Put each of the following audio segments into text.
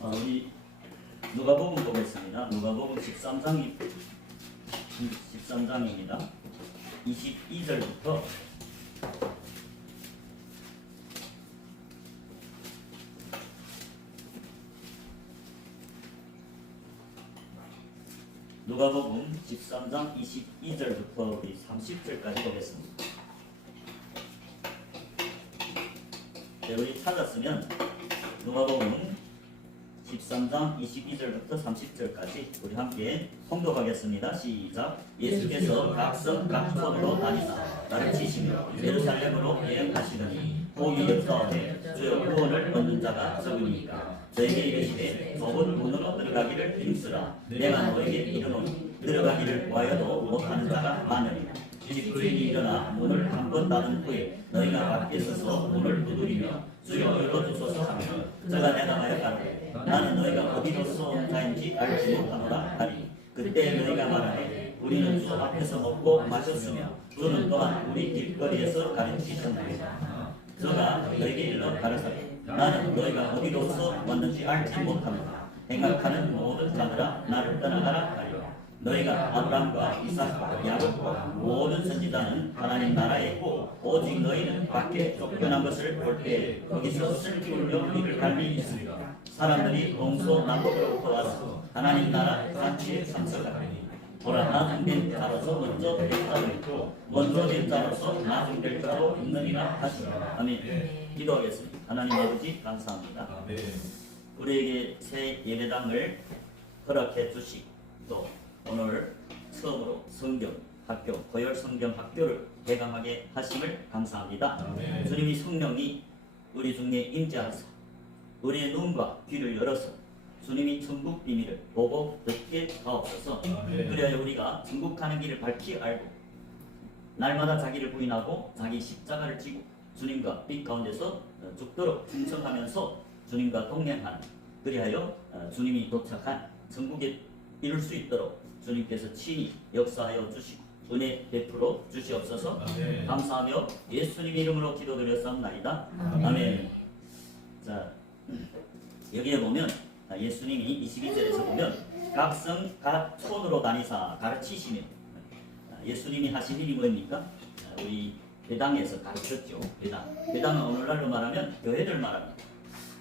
우리 누가복음 보겠습니다. 누가복음 13장입니다. 22절부터 누가복음 13장 22절부터 우리 30절까지 보겠습니다. 네, 우리 찾았으면 누가복음 13장 22절부터 30절까지 우리 함께 통독하겠습니다. 시작. 예수께서 각성 각촌으로 다니사 가르치시며 예루살렘으로 여행하시더니 고기 역사에 주여 구원을 얻는 자가 적으니까 저에게 이르시되 좁은 문으로 들어가기를 힘쓰라. 내가 너에게 이르노니 들어가기를 구하여도 못하는 자가 많으리라. 집주인이 일어나 문을 한 번 닫은 후에 너희가 밖에 서서 문을 두드리며 주여 열어주소서 하면 저가 대답하여 가로되 나는 너희가 어디로서 온 자인지 알지 못하노라 하니 그때 너희가 말하되 우리는 주 앞에서 먹고 마셨으며 주는 또한 우리 길거리에서 가르치셨나이다. 저가 너희에게 일러 가라사대 나는 너희가 어디로서 왔는지 알지 못하노라. 행악하는 모든 자들아 나를 떠나가라 하리라. 너희가 아브라함과 이삭과 야곱과 모든 선지자는 하나님 나라에 있고 오직 너희는 밖에 쫓겨난 것을 볼 때 거기서 슬피 울며 이를 갈미 있으리라. 사람들이 동서남북으로부터 와서 하나님 나라 잔치에 참석하리니 보라 나중된 자로서 먼저 될 자도 있고 먼저 된 자로서 나중될 자도 있느니라 하시라. 아멘. 기도하겠습니다. 하나님 아버지 감사합니다. 우리에게 새 예배당을 허락해 주시고 또 오늘 처음으로 성경 학교, 고열 성경 학교를 개강하게 하심을 감사합니다. 주님이 성령이 우리 중에 임재하사 우리의 눈과 귀를 열어서 주님이 천국 비밀을 보고 듣게 하옵소서. 그래야 우리가 천국 가는 길을 밝히 알고 날마다 자기를 부인하고 자기 십자가를 지고 주님과 빛 가운데서 죽도록 충성하면서 주님과 동행하는 그리하여 주님이 도착한 천국에 이룰 수 있도록 주님께서 친히 역사하여 주시고 은혜 베풀어 주시옵소서. 감사하며 예수님 이름으로 기도드렸사옵나이다. 아멘. 자, 여기에 보면 예수님이 22절에서 보면 각성 각촌으로 다니사 가르치시며 예수님이 하신 일이 뭡니까? 우리 회당에서 가르쳤죠. 회당은 오늘날로 말하면 교회를 말합니다.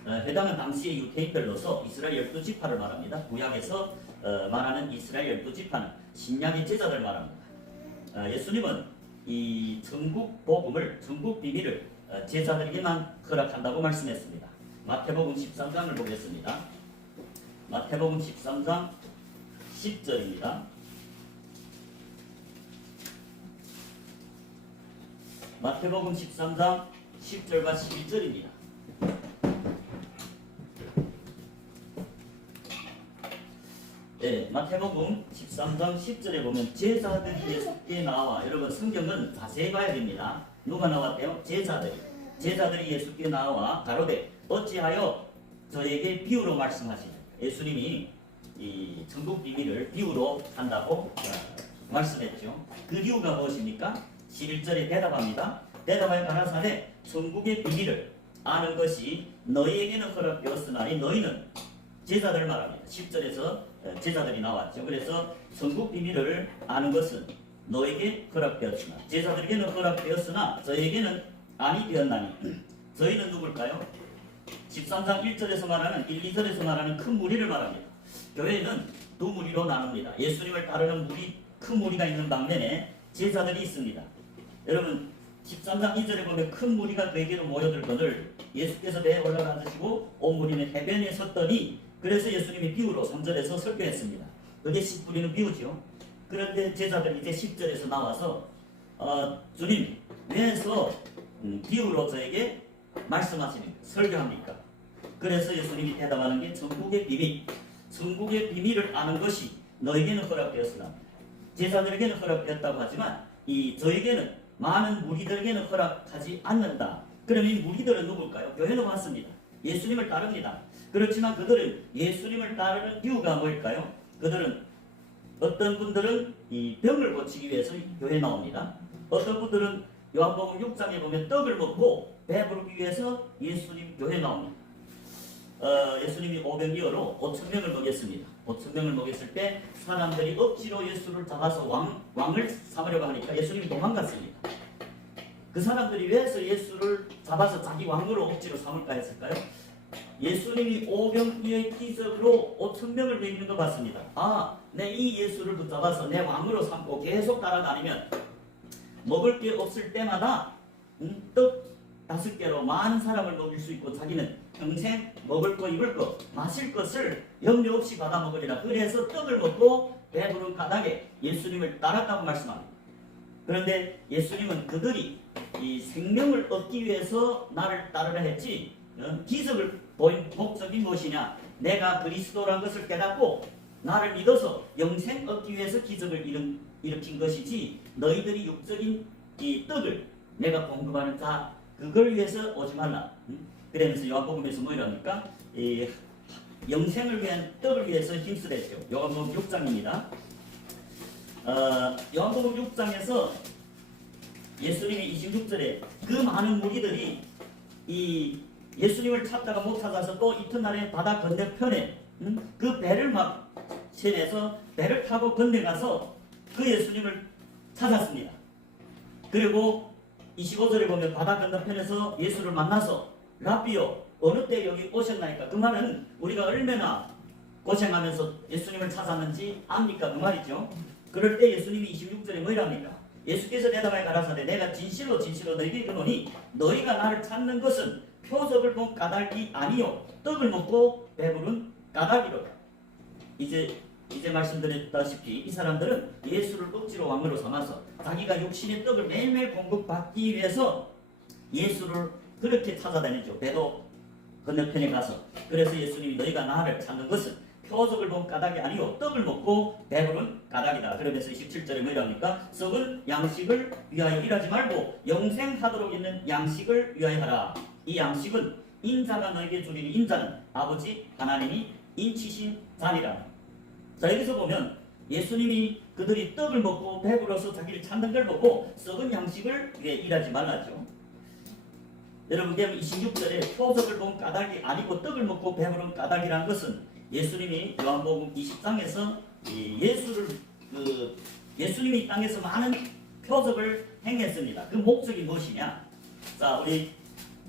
회당은 당시의 유대인들로서 이스라엘 12지파를 말합니다. 구약에서 말하는 이스라엘 12지파는 신약의 제자들 말합니다. 예수님은 이 천국 복음을, 천국 비밀을 제자들에게만 허락한다고 말씀했습니다. 마태복음 13장을 보겠습니다. 마태복음 13장 10절입니다. 마태복음 13장 10절과 11절입니다. 네, 마태복음 13장 10절에 보면 제자들이 예수께 나와, 여러분 성경은 자세히 봐야 됩니다. 누가 나왔대요? 제자들이 예수께 나와 가로되 어찌하여 저에게 비유로 말씀하시냐. 예수님이 이 천국 비밀을 비유로 한다고 말씀했죠. 그 이유가 무엇입니까? 11절에 대답합니다. 대답하여 가라사대 천국의 비밀을 아는 것이 너희에게는 허락되었으나니 너희는 제자들 말합니다. 10절에서 제자들이 나왔죠. 그래서 천국 비밀을 아는 것은 너에게 허락되었으나 제자들에게는 허락되었으나 저에게는 아니 되었나니 저희는 누굴까요? 13장 1절에서 말하는 1, 2절에서 말하는 큰 무리를 말합니다. 교회는 두 무리로 나눕니다. 예수님을 따르는 무리, 큰 무리가 있는 방면에 제자들이 있습니다. 여러분 13장 2절에 보면 큰 무리가 그에게로 모여들거늘 예수께서 배에 올라가 앉으시고 온 무리는 해변에 섰더니 그래서 예수님이 비유로 3절에서 설교했습니다. 그게 10부리는 비유죠. 그런데 제자들이 이제 10절에서 나와서 주님 왜서 비유로 저에게 말씀하시는 설교합니까? 그래서 예수님이 대답하는 게 천국의 비밀, 천국의 비밀을 아는 것이 너에게는 허락되었으나 제자들에게는 허락되었다고 하지만 이 저에게는 많은 무리들에게는 허락하지 않는다. 그럼 이 무리들은 누굴까요? 교회는 왔습니다. 예수님을 따릅니다. 그렇지만 그들은 예수님을 따르는 이유가 뭘까요? 그들은 어떤 분들은 이 병을 고치기 위해서 교회에 나옵니다. 어떤 분들은 요한복음 6장에 보면 떡을 먹고 배부르기 위해서 예수님 교회에 나옵니다. 예수님이 오병이어로 5,000명을 먹였습니다. 5,000명을 먹였을 때 사람들이 억지로 예수를 잡아서 왕을 삼으려고 하니까 예수님이 도망갔습니다. 그 사람들이 왜서 예수를 잡아서 자기 왕으로 억지로 삼을까 했을까요? 예수님이 오병이어의 기적으로 5,000명을 먹이는 것 같습니다. 내 이 예수를 붙잡아서 내 왕으로 삼고 계속 따라다니면 먹을 게 없을 때마다 떡 5개로 많은 사람을 먹일 수 있고 자기는 평생 먹을 거, 입을 거, 마실 것을 염려 없이 받아 먹으리라. 그래서 떡을 먹고 배부른 까닭에 예수님을 따랐다고 말씀합니다. 그런데 예수님은 그들이 이 생명을 얻기 위해서 나를 따르라 했지, 기적을 보인 목적이 무엇이냐? 내가 그리스도라는 것을 깨닫고 나를 믿어서 영생 얻기 위해서 기적을 일으킨 것이지, 너희들이 육적인 이 떡을 내가 공급하는 자 그걸 위해서 오지 말라. 그러면서 요한복음에서 뭐이랍니까? 영생을 위한 떡을 위해서 힘쓰랬죠. 요한복음 6장입니다. 요한복음 6장에서 예수님이 26절에 그 많은 무리들이 이 예수님을 찾다가 못 찾아서 또 이튿날에 바다 건너편에 그 배를 막 세내서 배를 타고 건너가서 그 예수님을 찾았습니다. 그리고 25절에 보면 바다 건너편에서 예수를 만나서 라비요 어느 때 여기 오셨나이까? 그 말은 우리가 얼마나 고생하면서 예수님을 찾았는지 압니까? 그 말이죠. 그럴 때 예수님이 26절에 뭐이랍니까? 예수께서 대답하여 가라사대 내가 진실로 진실로 너희에게 이르노니 너희가 나를 찾는 것은 표적을 본 까닭이 아니요 떡을 먹고 배부른 까닭이로다. 이제 말씀드렸다시피 이 사람들은 예수를 억지로 왕으로 삼아서 자기가 육신의 떡을 매일매일 공급받기 위해서 예수를 그렇게 찾아다니죠. 배도 건너편에 가서. 그래서 예수님이 너희가 나를 찾는 것은 표적을 본 까닭이 아니요 떡을 먹고 배부른 까닭이다. 그러면서 27절에 뭐라합니까? 썩은 양식을 위하여 일하지 말고 영생하도록 있는 양식을 위하여 하라. 이 양식은 인자가 너에게 주리니 인자는 아버지 하나님이 인치신 자니라. 자, 여기서 보면 예수님이 그들이 떡을 먹고 배불러서 자기를 찾는 걸 보고 썩은 양식을 위해 일하지 말라죠. 여러분, 26절에 표적을 본 까닭이 아니고 떡을 먹고 배부른 까닭이라는 것은 예수님이 요한복음 20장에서 예수님이 이 땅에서 많은 표적을 행했습니다. 그 목적이 무엇이냐? 자, 우리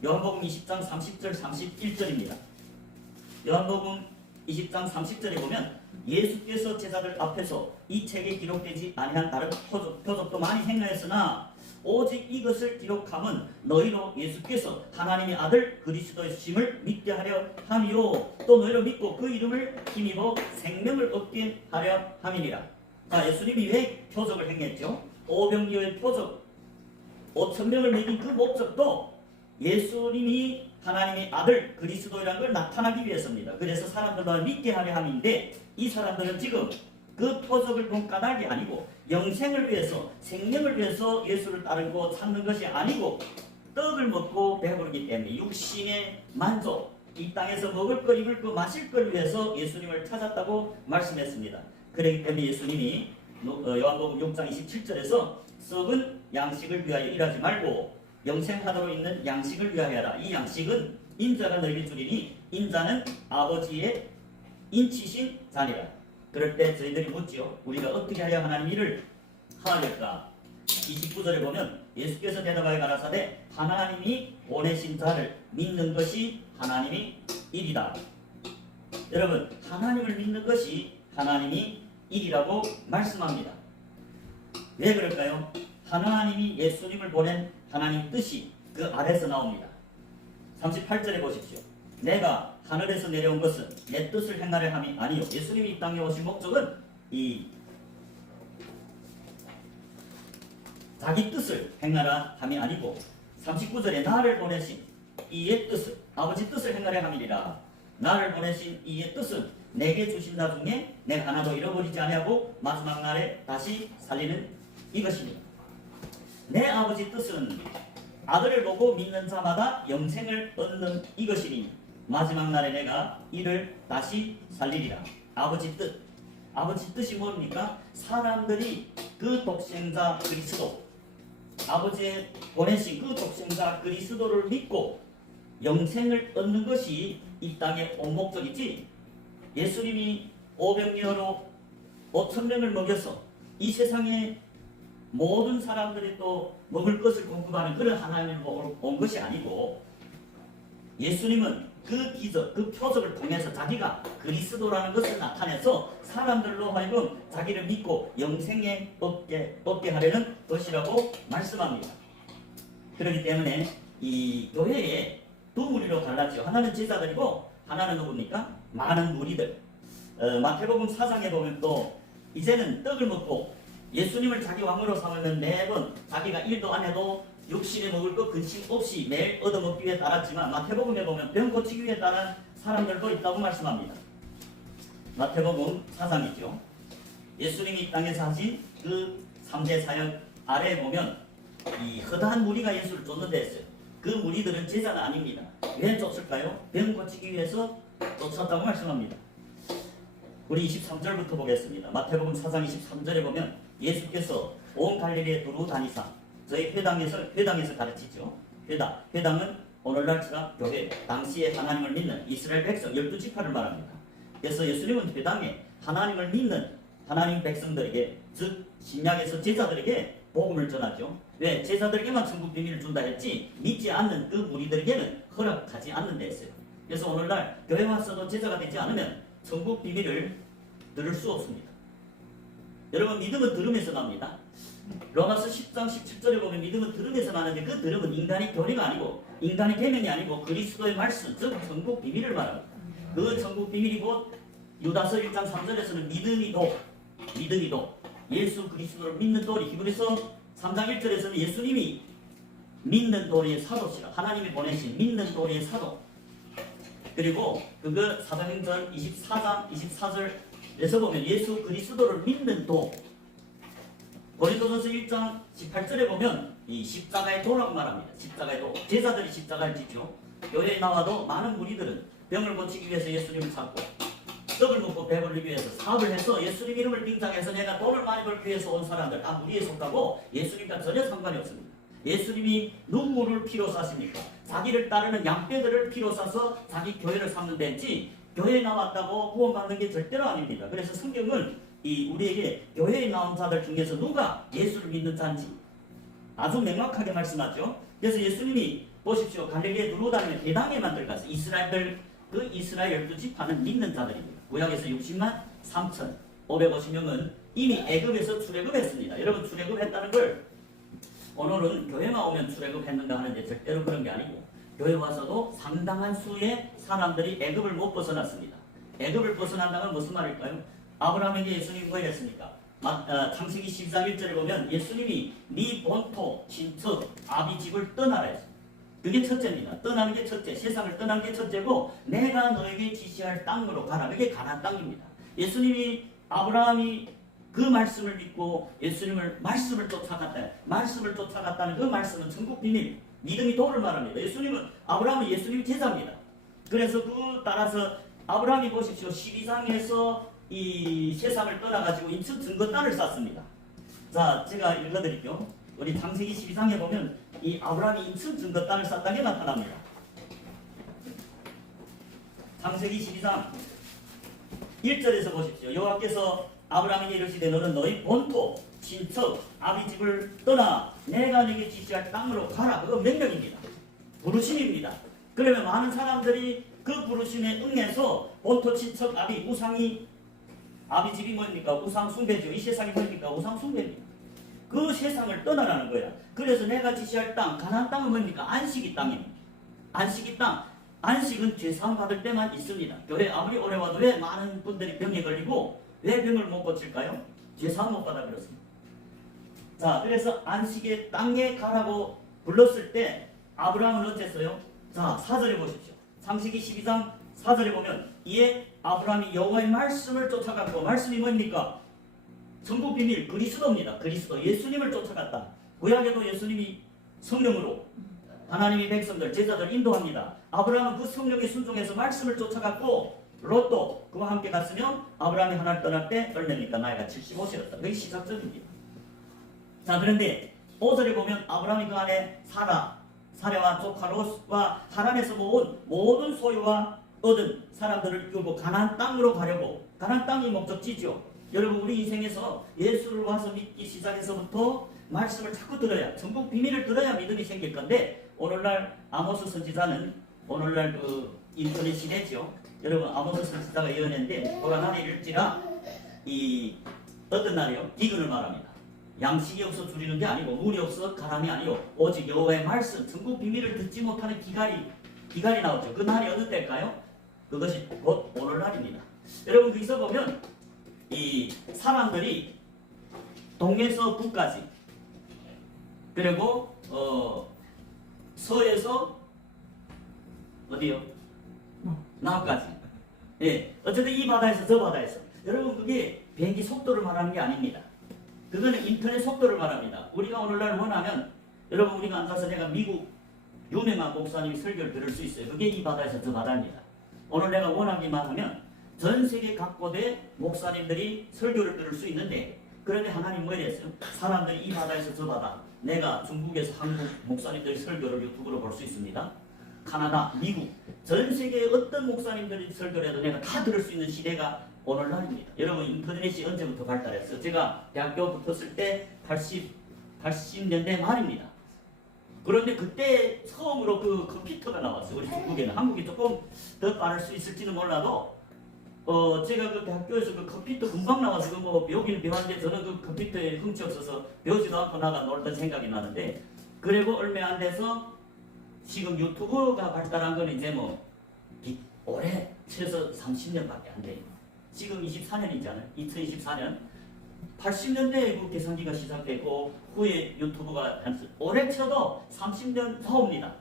요한복음 20장 30절 31절입니다. 요한복음 20장 30절에 보면 예수께서 제자들 앞에서 이 책에 기록되지 아니한 다른 표적도 많이 행하였으나 오직 이것을 기록함은 너희로 예수께서 하나님의 아들 그리스도이심을 믿게 하려 함이요 또 너희로 믿고 그 이름을 힘입어 생명을 얻게 하려 함이니라. 자, 예수님이 왜 표적을 행했죠? 오병이어의 표적 5,000명을 먹인 그 목적도 예수님이 하나님의 아들 그리스도라는 걸 나타나기 위해서입니다. 그래서 사람들로 믿게 하려 함인데 이 사람들은 지금 그 표적을 본 까닭이 아니고 영생을 위해서 생명을 위해서 예수를 따르고 찾는 것이 아니고 떡을 먹고 배부르기 때문에 육신의 만족, 이 땅에서 먹을 것, 입을 것, 마실 걸 위해서 예수님을 찾았다고 말씀했습니다. 그렇기 때문에 예수님이 요한복음 6장 27절에서 썩은 양식을 위하여 일하지 말고 영생하도록 있는 양식을 위하여 하라. 이 양식은 인자가 너희를 주리니 인자는 아버지의 인치신 자니라. 그럴 때 저희들이 묻지요. 우리가 어떻게 하여 하나님 일을 하였까? 29절에 보면 예수께서 대답하여 가라사대 하나님이 보내신 자를 믿는 것이 하나님의 일이다. 여러분, 하나님을 믿는 것이 하나님이 일이라고 말씀합니다. 왜 그럴까요? 하나님이 예수님을 보낸 하나님 뜻이 그 아래서 나옵니다. 38절에 보십시오. 내가 하늘에서 내려온 것은 내 뜻을 행하려 함이 아니요. 예수님이 이 땅에 오신 목적은 이 자기 뜻을 행하라 함이 아니고 39절에 나를 보내신 이의 뜻을 아버지 뜻을 행하려 함이니라. 나를 보내신 이의 뜻은 내게 주신 자 중에 내 하나도 잃어버리지 아니하고 마지막 날에 다시 살리는 이것입니다. 내 아버지 뜻은 아들을 보고 믿는 자마다 영생을 얻는 이것이니 마지막 날에 내가 이를 다시 살리리라. 아버지 뜻. 아버지 뜻이 뭡니까? 사람들이 그 독생자 그리스도, 아버지의 보내신 그 독생자 그리스도를 믿고 영생을 얻는 것이 이 땅에 온 목적이지 예수님이 500년으로 5,000명을 먹여서 이 세상에 모든 사람들이 또 먹을 것을 공급하는 그런 하나님을 온 것이 아니고 예수님은 그 기적, 그 표적을 통해서 자기가 그리스도라는 것을 나타내서 사람들로 하여금 자기를 믿고 영생에 얻게 하려는 것이라고 말씀합니다. 그렇기 때문에 이 교회에 두 무리로 갈라지요. 하나는 제자들이고 하나는 누굽니까? 많은 무리들. 마태복음 4장에 보면 또 이제는 떡을 먹고 예수님을 자기 왕으로 삼으면 매번 자기가 일도 안 해도 육신에 먹을 것 근심 없이 매일 얻어먹기 위해 따랐지만 마태복음에 보면 병 고치기 위해 따른 사람들도 있다고 말씀합니다. 마태복음 4장이죠. 예수님이 이 땅에서 하신 그 3대 사역 아래에 보면 이 허다한 무리가 예수를 쫓는데 했어요. 그 무리들은 제자가 아닙니다. 왜 쫓을까요? 병 고치기 위해서 쫓았다고 말씀합니다. 우리 23절부터 보겠습니다. 마태복음 4장 23절에 보면 예수께서 온 갈릴리에 두루 다니사 저희 회당에서 가르치죠. 회당은 오늘날처럼 교회, 당시에 하나님을 믿는 이스라엘 백성 12지파를 말합니다. 그래서 예수님은 회당에 하나님을 믿는 하나님 백성들에게, 즉 신약에서 제자들에게 복음을 전하죠. 왜? 제자들에게만 천국 비밀을 준다 했지 믿지 않는 그 무리들에게는 허락하지 않는다 했어요. 그래서 오늘날 교회 와서도 제자가 되지 않으면 천국 비밀을 들을 수 없습니다. 여러분, 믿음은 들음에서 납니다. 로마서 10장 17절에 보면 믿음은 들음에서 나는데 그 들음은 인간의 교리가 아니고 인간의 계명이 아니고 그리스도의 말씀, 즉 천국 비밀을 말합니다. 그 천국 비밀이 곧 유다서 1장 3절에서는 믿음이 도 예수 그리스도를 믿는 도리, 히브리서 3장 1절에서는 예수님이 믿는 도리의 사도시라, 하나님이 보내신 믿는 도리의 사도. 그리고 그거 사도행전 24장 24절에서 보면 예수 그리스도를 믿는 도. 고린도전서 1장 18절에 보면 이 십자가의 도라고 말합니다. 십자가의 도. 제자들이 십자가를 지죠. 교회에 나와도 많은 무리들은 병을 고치기 위해서 예수님을 찾고 떡을 먹고 배불리기 위해서 사업을 해서 예수님 이름을 빙장해서 내가 돈을 많이 벌기 위해서 온 사람들 다 무리에 속하고 예수님과 전혀 상관이 없습니다. 예수님이 눈물을 피로 쌌습니까? 자기를 따르는 양떼들을 피로 싸서 자기 교회를 삼는 데지 교회에 나왔다고 구원받는 게 절대로 아닙니다. 그래서 성경은 우리에게 교회에 나온 자들 중에서 누가 예수를 믿는 자인지 아주 명확하게 말씀하죠. 그래서 예수님이 보십시오. 갈릴리에 두루 다니는 회당에만 들어가서 이스라엘 12지파는 믿는 자들입니다. 구약에서 60만 3,550명은 이미 애굽에서 출애굽했습니다. 여러분, 출애굽했다는 걸 오늘은 교회만 오면 출애굽했는가 하는데 절대로 그런 게 아니고 교회 와서도 상당한 수의 사람들이 애굽을 못 벗어났습니다. 애굽을 벗어난다는 건 무슨 말일까요? 아브라함에게 예수님이 뭐 이랬습니까? 창세기 12장 1절에 보면 예수님이 네 본토, 친척, 아비 집을 떠나라 했습니다. 그게 첫째입니다. 떠나는 게 첫째, 세상을 떠나는 게 첫째고 내가 너에게 지시할 땅으로 가라. 그게 가나안 땅입니다. 아브라함이 그 말씀을 믿고 예수님을 말씀을 쫓아갔다는 그 말씀은 천국 비밀, 믿음이 도를 말합니다. 아브라함은 예수님 제자입니다. 그래서 그 따라서 아브라함이 보십시오. 12장에서 이 세상을 떠나가지고 인천 증거 땅을 쌌습니다. 자, 제가 읽어드릴게요. 우리 창세기 12장에 보면 이 아브라함이 인천 증거 땅을 쌌다는 게 나타납니다. 창세기 12장 1절에서 보십시오. 여호와께서 아브라함에게 이르시되 너는 너희 본토, 친척, 아비 집을 떠나 내가 네게 지시할 땅으로 가라. 그거 명령입니다. 부르심입니다. 그러면 많은 사람들이 그 부르심에 응해서 본토, 친척, 아비 집이 뭡니까? 우상 숭배죠. 이 세상이 뭡니까? 우상 숭배입니다. 그 세상을 떠나라는 거야. 그래서 내가 지시할 땅, 가나안 땅은 뭡니까? 안식이 땅입니다. 안식이 땅. 안식은 죄사함 받을 때만 있습니다. 교회 아무리 오래 와도 왜 많은 분들이 병에 걸리고 왜 병을 못 고칠까요? 죄사함 못 받아 그렇습니다. 자, 그래서 안식의 땅에 가라고 불렀을 때 아브라함은 어땠어요? 자, 4절에 보십시오. 창세기 12장 4절에 보면 이에 아브라함이 여호와의 말씀을 쫓아갔고, 말씀이 뭡니까? 천국 비밀, 그리스도입니다. 그리스도, 예수님을 쫓아갔다. 구약에도 예수님이 성령으로 하나님의 백성들, 제자들 인도합니다. 아브라함은 그 성령에 순종해서 말씀을 쫓아갔고 롯도 그와 함께 갔으며 아브라함이 하나를 떠날 때 얼마입니까? 나이가 75세였다. 그게 시작점입니다. 자, 그런데 5절에 보면 아브라함이 그 안에 사라와 조카 롯과 하란에서 모은 모든 소유와 얻은 사람들을 끌고 가나안 땅으로 가려고. 가나안 땅이 목적지죠. 여러분 우리 인생에서 예수를 와서 믿기 시작해서부터 말씀을 자꾸 들어야, 전국 비밀을 들어야 믿음이 생길 건데, 오늘날 아모스 선지자는 오늘날 그 인터넷 시대죠. 여러분 아모스 선지자가 예언했는데 또한 날이 일지라 이 어떤 날이요? 기근을 말합니다. 양식이 없어 줄이는 게 아니고 물이 없어 가람이 아니요 오직 여호와의 말씀, 전국 비밀을 듣지 못하는 기갈이 나오죠. 그 날이 어느 때일까요? 그것이 곧 오늘날입니다. 여러분 거기서 보면 이 사람들이 동에서 북까지, 그리고 서에서 어디요? 남까지. 예, 어쨌든 이 바다에서 저 바다에서. 여러분 그게 비행기 속도를 말하는 게 아닙니다. 그거는 인터넷 속도를 말합니다. 우리가 오늘날 원하면, 여러분 우리가 앉아서 내가 미국 유명한 목사님 설교를 들을 수 있어요. 그게 이 바다에서 저 바다입니다. 오늘 내가 원하기만 하면 전 세계 각곳의 목사님들이 설교를 들을 수 있는데, 그런데 하나님 뭐 이랬어요? 사람들이 이 바다에서 저 바다, 내가 중국에서 한국 목사님들의 설교를 유튜브로 볼 수 있습니다. 카나다, 미국, 전 세계의 어떤 목사님들이 설교를 해도 내가 다 들을 수 있는 시대가 오늘날입니다. 여러분 인터넷이 언제부터 발달했어요? 제가 대학교 붙었을 때 80년대 말입니다. 그런데 그때 처음으로 그 컴퓨터가 나왔어요. 우리 중국에는. 한국이 조금 더 빠를 수 있을지는 몰라도 제가 그 대학교에서 그 컴퓨터 금방 나와서 그 뭐 배우긴 배웠는데, 저는 그 컴퓨터에 흥치 없어서 배우지도 않고 나가 놀던 생각이 나는데, 그리고 얼마 안 돼서 지금 유튜브가 발달한 건 이제 뭐 올해 최소 30년밖에 안 돼요. 지금 24년이잖아요. 2024년. 80년대에 그 계산기가 시작되고 후에 유튜브가 올해 쳐도 30년 후입니다.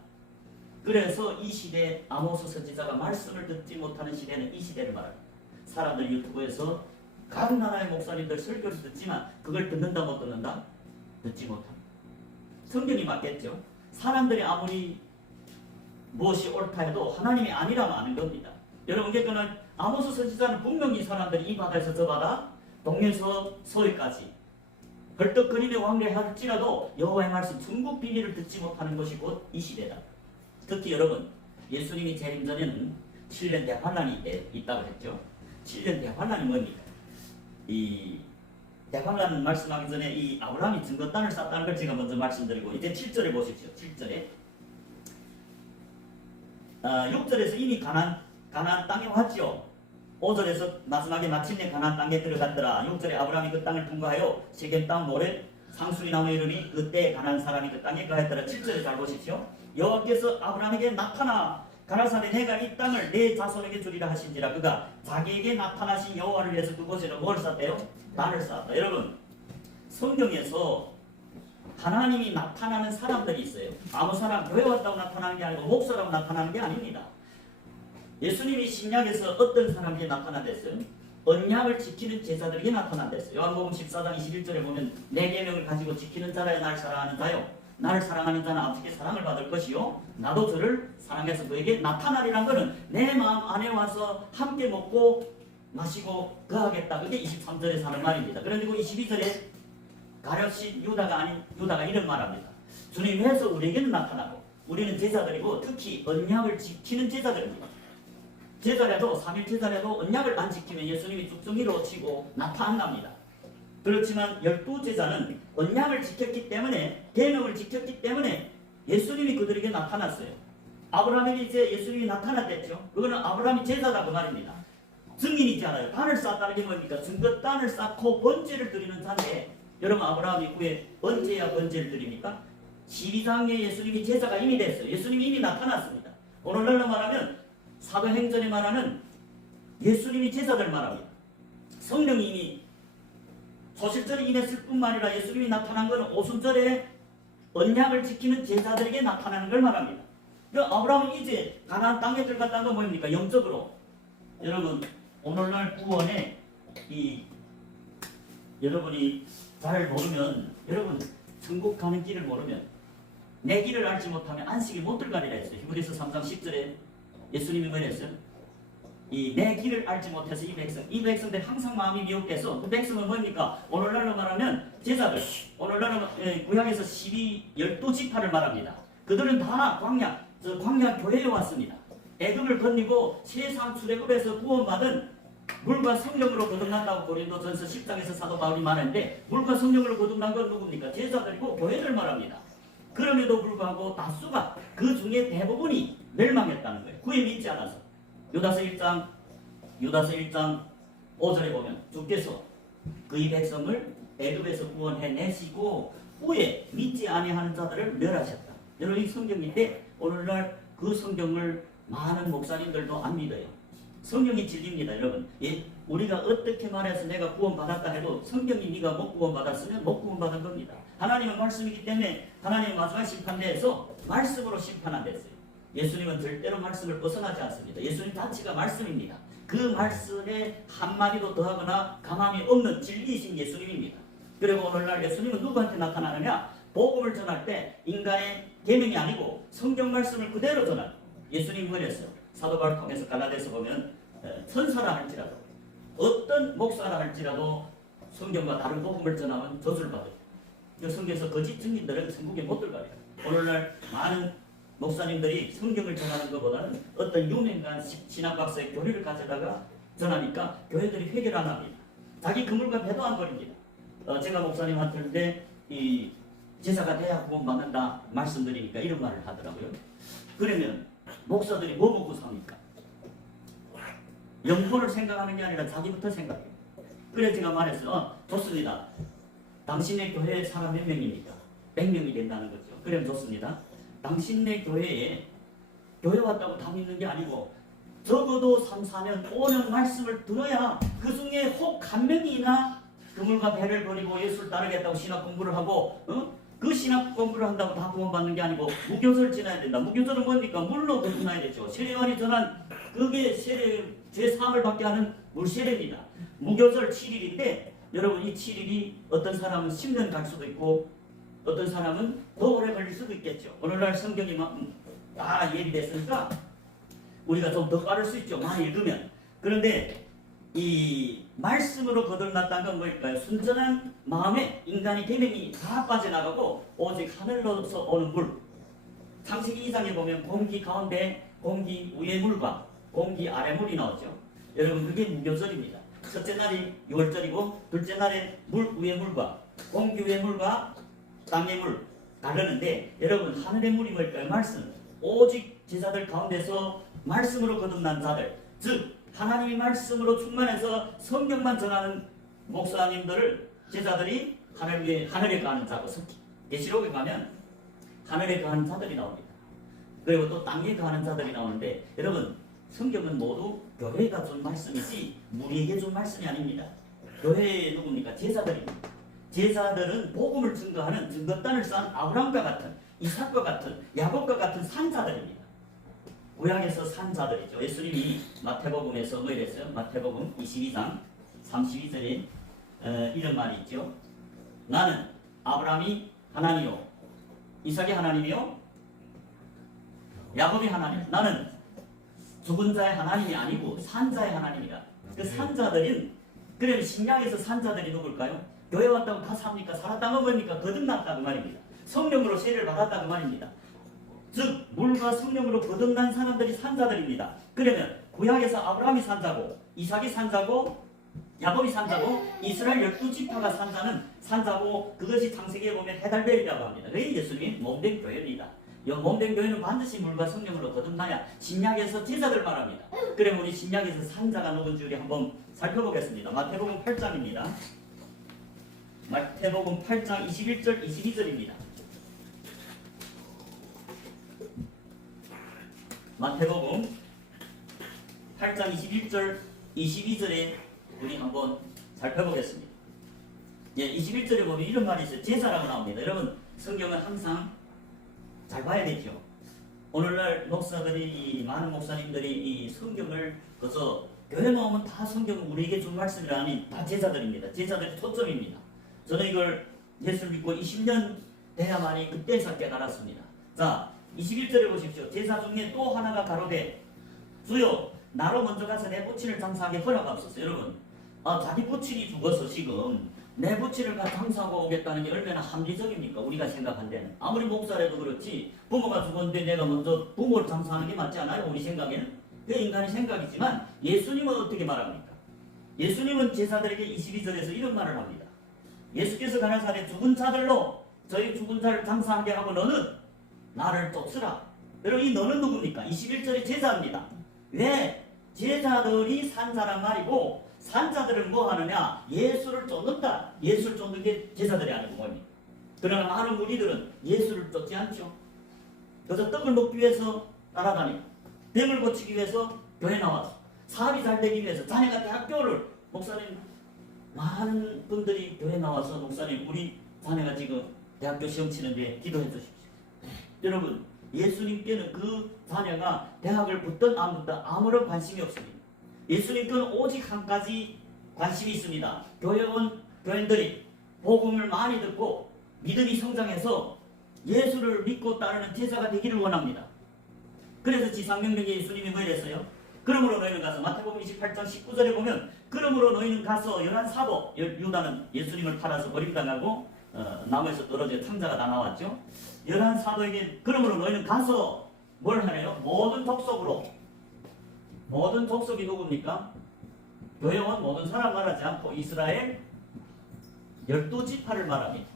그래서 이 시대 아모스 선지자가 말씀을 듣지 못하는 시대는 이 시대를 말합니다. 사람들 유튜브에서 각 나라의 목사님들 설교를 듣지만 그걸 듣는다 못 듣는다? 듣지 못합니다. 성경이 맞겠죠? 사람들이 아무리 무엇이 옳다 해도 하나님이 아니라면 아는 겁니다. 여러분 그러니까 아모스 선지자는 분명히 사람들이 이 바다에서 저 바다, 동에서 서해까지 벌떡거리며 왕래할지라도 여호와의 말씀 중국 비밀을 듣지 못하는 것이 곧 이 시대다. 특히 여러분 예수님이 재림 전에는 7년 대환란이 있다고 했죠. 7년 대환란이 뭡니까? 이 대환란 말씀하기 전에 이 아브라함이 증거 땅을 쌌다는 걸 제가 먼저 말씀드리고, 이제 7절에 보십시오. 7절에 6절에서 이미 가나안 땅에 왔죠. 5절에서 마지막에 마침내 가나안 땅에 들어갔더라. 6절에 아브라함이 그 땅을 통과하여 세겜 땅 모래 상수리 나무 이름이 그때 가나안 사람이 그 땅에 거했더라. 7절에 잘 보십시오. 여호와께서 아브라함에게 나타나 가나산에 내가 이 땅을 내 자손에게 주리라 하신지라. 그가 자기에게 나타나신 여호와를 위해서 그곳에는 뭘 쌓대요? 단을 쌓았다. 여러분 성경에서 하나님이 나타나는 사람들이 있어요. 아무 사람 교회 왔다고 나타나는 게 아니고 목사라고 나타나는 게 아닙니다. 예수님이 신약에서 어떤 사람에게 나타난댔어요? 언약을 지키는 제자들에게 나타난댔어요. 요한복음 14장 21절에 보면 내 계명을 가지고 지키는 자라야 날 사랑하는 자요, 나를 사랑하는 자는 아버지께 사랑을 받을 것이요 나도 저를 사랑해서 그에게 나타나리란 것은 내 마음 안에 와서 함께 먹고 마시고 거하겠다. 그게 23절에 사는 말입니다. 그리고 22절에 가룟신 유다가 아닌 유다가 이런 말합니다. 주님께서 우리에게는 나타나고 우리는 제자들이고 특히 언약을 지키는 제자들입니다. 제자라도 3일 제자라도 언약을 안 지키면 예수님이 쭉쭉이로 치고 나타납니다. 그렇지만 12제자는 언약을 지켰기 때문에, 계명을 지켰기 때문에 예수님이 그들에게 나타났어요. 아브라함에게 이제 예수님이 나타났댔죠. 그거는 아브라함이 제자다 그 말입니다. 증인이지 않아요. 단을 쌓았다는 게 뭡니까? 증거 단을 쌓고 번제를 드리는 자인데, 여러분 아브라함이 후에 언제야 번제를 드립니까? 12장에 예수님이 제자가 이미 됐어요. 예수님이 이미 나타났습니다. 오늘날로 말하면 사도행전에 말하는 예수님이 제자들 말합니다. 성령이 이미 소실절에 임했을 뿐만 아니라 예수님이 나타난 것은 오순절에 언약을 지키는 제자들에게 나타나는 걸 말합니다. 그 아브라함이 이제 가나안 땅에 들어갔다는 건 뭡니까? 영적으로. 여러분 오늘날 구원에 여러분이 잘 모르면, 여러분 천국 가는 길을 모르면 내 길을 알지 못하면 안식에 못 들어가리라 했어요. 히브리서 3장 10절에 예수님이 뭐랬어요? 내 길을 알지 못해서 이 백성들 항상 마음이 미혹돼서, 그 백성은 뭡니까? 오늘날로 말하면 제자들, 오늘날로 구약에서 12지파를 말합니다. 그들은 다 광야 교회에 왔습니다. 애굽을 건니고 세상 출애굽에서 구원받은 물과 성령으로 거듭난다고 고린도전서 10장에서 사도 바울이 말하는데, 물과 성령으로 거듭난 건 누굽니까? 제자들이고 교회를 말합니다. 그럼에도 불구하고 다수가, 그 중에 대부분이 멸망했다는 거예요. 구에 믿지 않아서. 유다서 1장 5절에 보면 주께서 그의 백성을 애굽에서 구원해내시고 후에 믿지 아니하는 자들을 멸하셨다. 여러분, 이 성경인데 오늘날 그 성경을 많은 목사님들도 안 믿어요. 성경이 진리입니다, 여러분. 예, 우리가 어떻게 말해서 내가 구원받았다 해도 성경이 네가 못 구원받았으면 못 구원받은 겁니다. 하나님은 말씀이기 때문에 하나님의 마지막 심판대에서 말씀으로 심판한댔어요. 예수님은 절대로 말씀을 벗어나지 않습니다. 예수님 자체가 말씀입니다. 그 말씀에 한마디도 더하거나 가망이 없는 진리이신 예수님입니다. 그리고 오늘날 예수님은 누구한테 나타나느냐? 복음을 전할 때 인간의 계명이 아니고 성경 말씀을 그대로 전할. 예수님 그랬어요. 사도 바울 통해서 갈라디아서 보면 천사라 할지라도, 어떤 목사라 할지라도 성경과 다른 복음을 전하면 저주를 받아요. 성경에서 거짓 증인들은 천국에 못 들어가요. 오늘날 많은 목사님들이 성경을 전하는 것보다는 어떤 유명한 신학박사의 교리를 가져다가 전하니까 교회들이 회개를 안 합니다. 자기 그물과 배도 안 버립니다. 제가 목사님한테 이 제사가 돼야 구원받는다 말씀드리니까 이런 말을 하더라고요. 그러면 목사들이 뭐 먹고 삽니까? 영혼을 생각하는 게 아니라 자기부터 생각해요. 그래서 제가 말했어요. 좋습니다. 당신의 교회에 사람 몇 명입니까? 100명이 된다는 거죠. 그럼 좋습니다. 당신네 교회에 교회 왔다고 다 믿는 게 아니고 적어도 3, 4년, 5년 말씀을 들어야 그 중에 혹 한 명이나 그물과 배를 버리고 예수를 따르겠다고 신학 공부를 하고 그 신학 공부를 한다고 다 구원받는 게 아니고 무교절 지나야 된다. 무교절은 뭡니까? 물로 거듭나야 되죠. 세례요한이 전한 그게 세례 죄사함을 받게 하는 물세례입니다. 무교절 7일인데 여러분, 이 7일이 어떤 사람은 10년 갈 수도 있고 어떤 사람은 더 오래 걸릴 수도 있겠죠. 오늘날 성경이 다 예비됐으니까 우리가 좀 더 빠를 수 있죠. 많이 읽으면. 그런데 이 말씀으로 거듭났다는 건 뭘까요? 순전한 마음에 인간의 계명이 다 빠져나가고 오직 하늘로서 오는 물. 창세기 2장에 보면 공기 가운데 공기 위의 물과 공기 아래 물이 나오죠. 여러분, 그게 무교절입니다. 첫째 날이 6월절이고 둘째 날에 물 위의 물과 공기 위의 물과 땅의 물 다르는데, 여러분, 하늘의 물이 뭘까요? 말씀. 오직 제자들 가운데서 말씀으로 거듭난 자들, 즉 하나님의 말씀으로 충만해서 성경만 전하는 목사님들을 제자들이 하늘에 가는 자고, 계시록에 가면 하늘에 가는 자들이 나옵니다. 그리고 또 땅에 가는 자들이 나오는데, 여러분, 성경은 모두 교회가 준 말씀이지 우리에게 준 말씀이 아닙니다. 교회에 누굽니까? 제자들입니다. 제자들은 복음을 증거하는 증거단을 쌓은 아브라함과 같은, 이삭과 같은, 야곱과 같은 산자들입니다. 구약에서 산자들이죠. 예수님이 마태복음에서 뭐 이랬어요? 마태복음 22장 32절에 이런 말이 있죠. 나는 아브라함이 하나님이요, 이삭이 하나님이요, 야곱이 하나님. 나는 죽은 자의 하나님이 아니고 산자의 하나님이다. 그 산자들은, 그러면 신약에서 산자들이 누굴까요? 교회 왔다고 다 삽니까? 살았다고 뭡니까? 거듭났다고 말입니다. 성령으로 세례를 받았다고 말입니다. 즉 물과 성령으로 거듭난 사람들이 산자들입니다. 그러면 구약에서 아브라함이 산자고 이삭이 산자고 야곱이 산자고 이스라엘 12지파가 산자고, 그것이 창세기에 보면 해달벨이라고 합니다. 그게 예수님의 몸된 교회입니다. 이 몸된 교회는 반드시 물과 성령으로 거듭나야. 신약에서 제자들 말합니다. 그럼 우리 신약에서 산자가 누군지 우리 한번 살펴보겠습니다. 마태복음 8장입니다. 마태복음 8장 21절 22절입니다. 마태복음 8장 21절 22절에 우리 한번 살펴보겠습니다. 21절에 보면 이런 말이 있어요. 제사라고 나옵니다. 여러분, 성경은 항상 잘 봐야 되죠. 오늘날 목사들이, 많은 목사님들이 이 성경을 그래서 교회 나오면 다 성경은 우리에게 준 말씀이라니 다 제자들입니다. 제자들이 초점입니다. 저는 이걸 예수를 믿고 20년 돼야만이 그때서 깨달았습니다. 자, 21절에 보십시오. 제사 중에 또 하나가 가로되 주여 나로 먼저 가서 내 부친을 장사하게 허락하옵소서. 여러분, 자기 부친이 죽어서 지금 내 부친을 가 장사하고 오겠다는 게 얼마나 합리적입니까? 우리가 생각한 데는. 아무리 목사라도 그렇지 부모가 죽었는데 내가 먼저 부모를 장사하는 게 맞지 않아요? 우리 생각에는. 그 인간의 생각이지만 예수님은 어떻게 말합니까? 예수님은 제자들에게 22절에서 이런 말을 합니다. 예수께서 가나사렛 죽은 자들로 저희 죽은 자를 장사하게 하고 너는 나를 쫓으라. 여러분 이 너는 누굽니까? 21절의 제자입니다. 왜? 제자들이 산자란 말이고 산자들은 뭐 하느냐? 예수를 쫓는다. 예수를 쫓는 게 제자들이 아니고 뭡니까? 그러나 많은 무리들은 예수를 쫓지 않죠. 그래서 떡을 먹기 위해서 따라다니고 뱀을 고치기 위해서 교회 나와서 사업이 잘 되기 위해서 자녀가 대학교를 목사님 많은 분들이 교회 나와서 목사님 우리 자녀가 지금 대학교 시험 치는데 기도해 주십시오. 여러분 예수님께는 그 자녀가 대학을 붙든 안 붙든 아무런 관심이 없습니다. 예수님께는 오직 한 가지 관심이 있습니다. 교회 온 교인들이 복음을 많이 듣고 믿음이 성장해서 예수를 믿고 따르는 제자가 되기를 원합니다. 그래서 지상명령에 예수님이 뭐 이랬어요? 그러므로 너희는 가서 마태복음 28장 19절에 보면 그러므로 너희는 가서 열한 사도 유다는 예수님을 팔아서 버림당하고 나무에서 떨어져 탕자가 다 나왔죠. 열한 사도에게 그러므로 너희는 가서 뭘 하래요? 모든 족속으로. 모든 족속이 누굽니까? 교회 온 모든 사람 말하지 않고 이스라엘 12지파를 말합니다.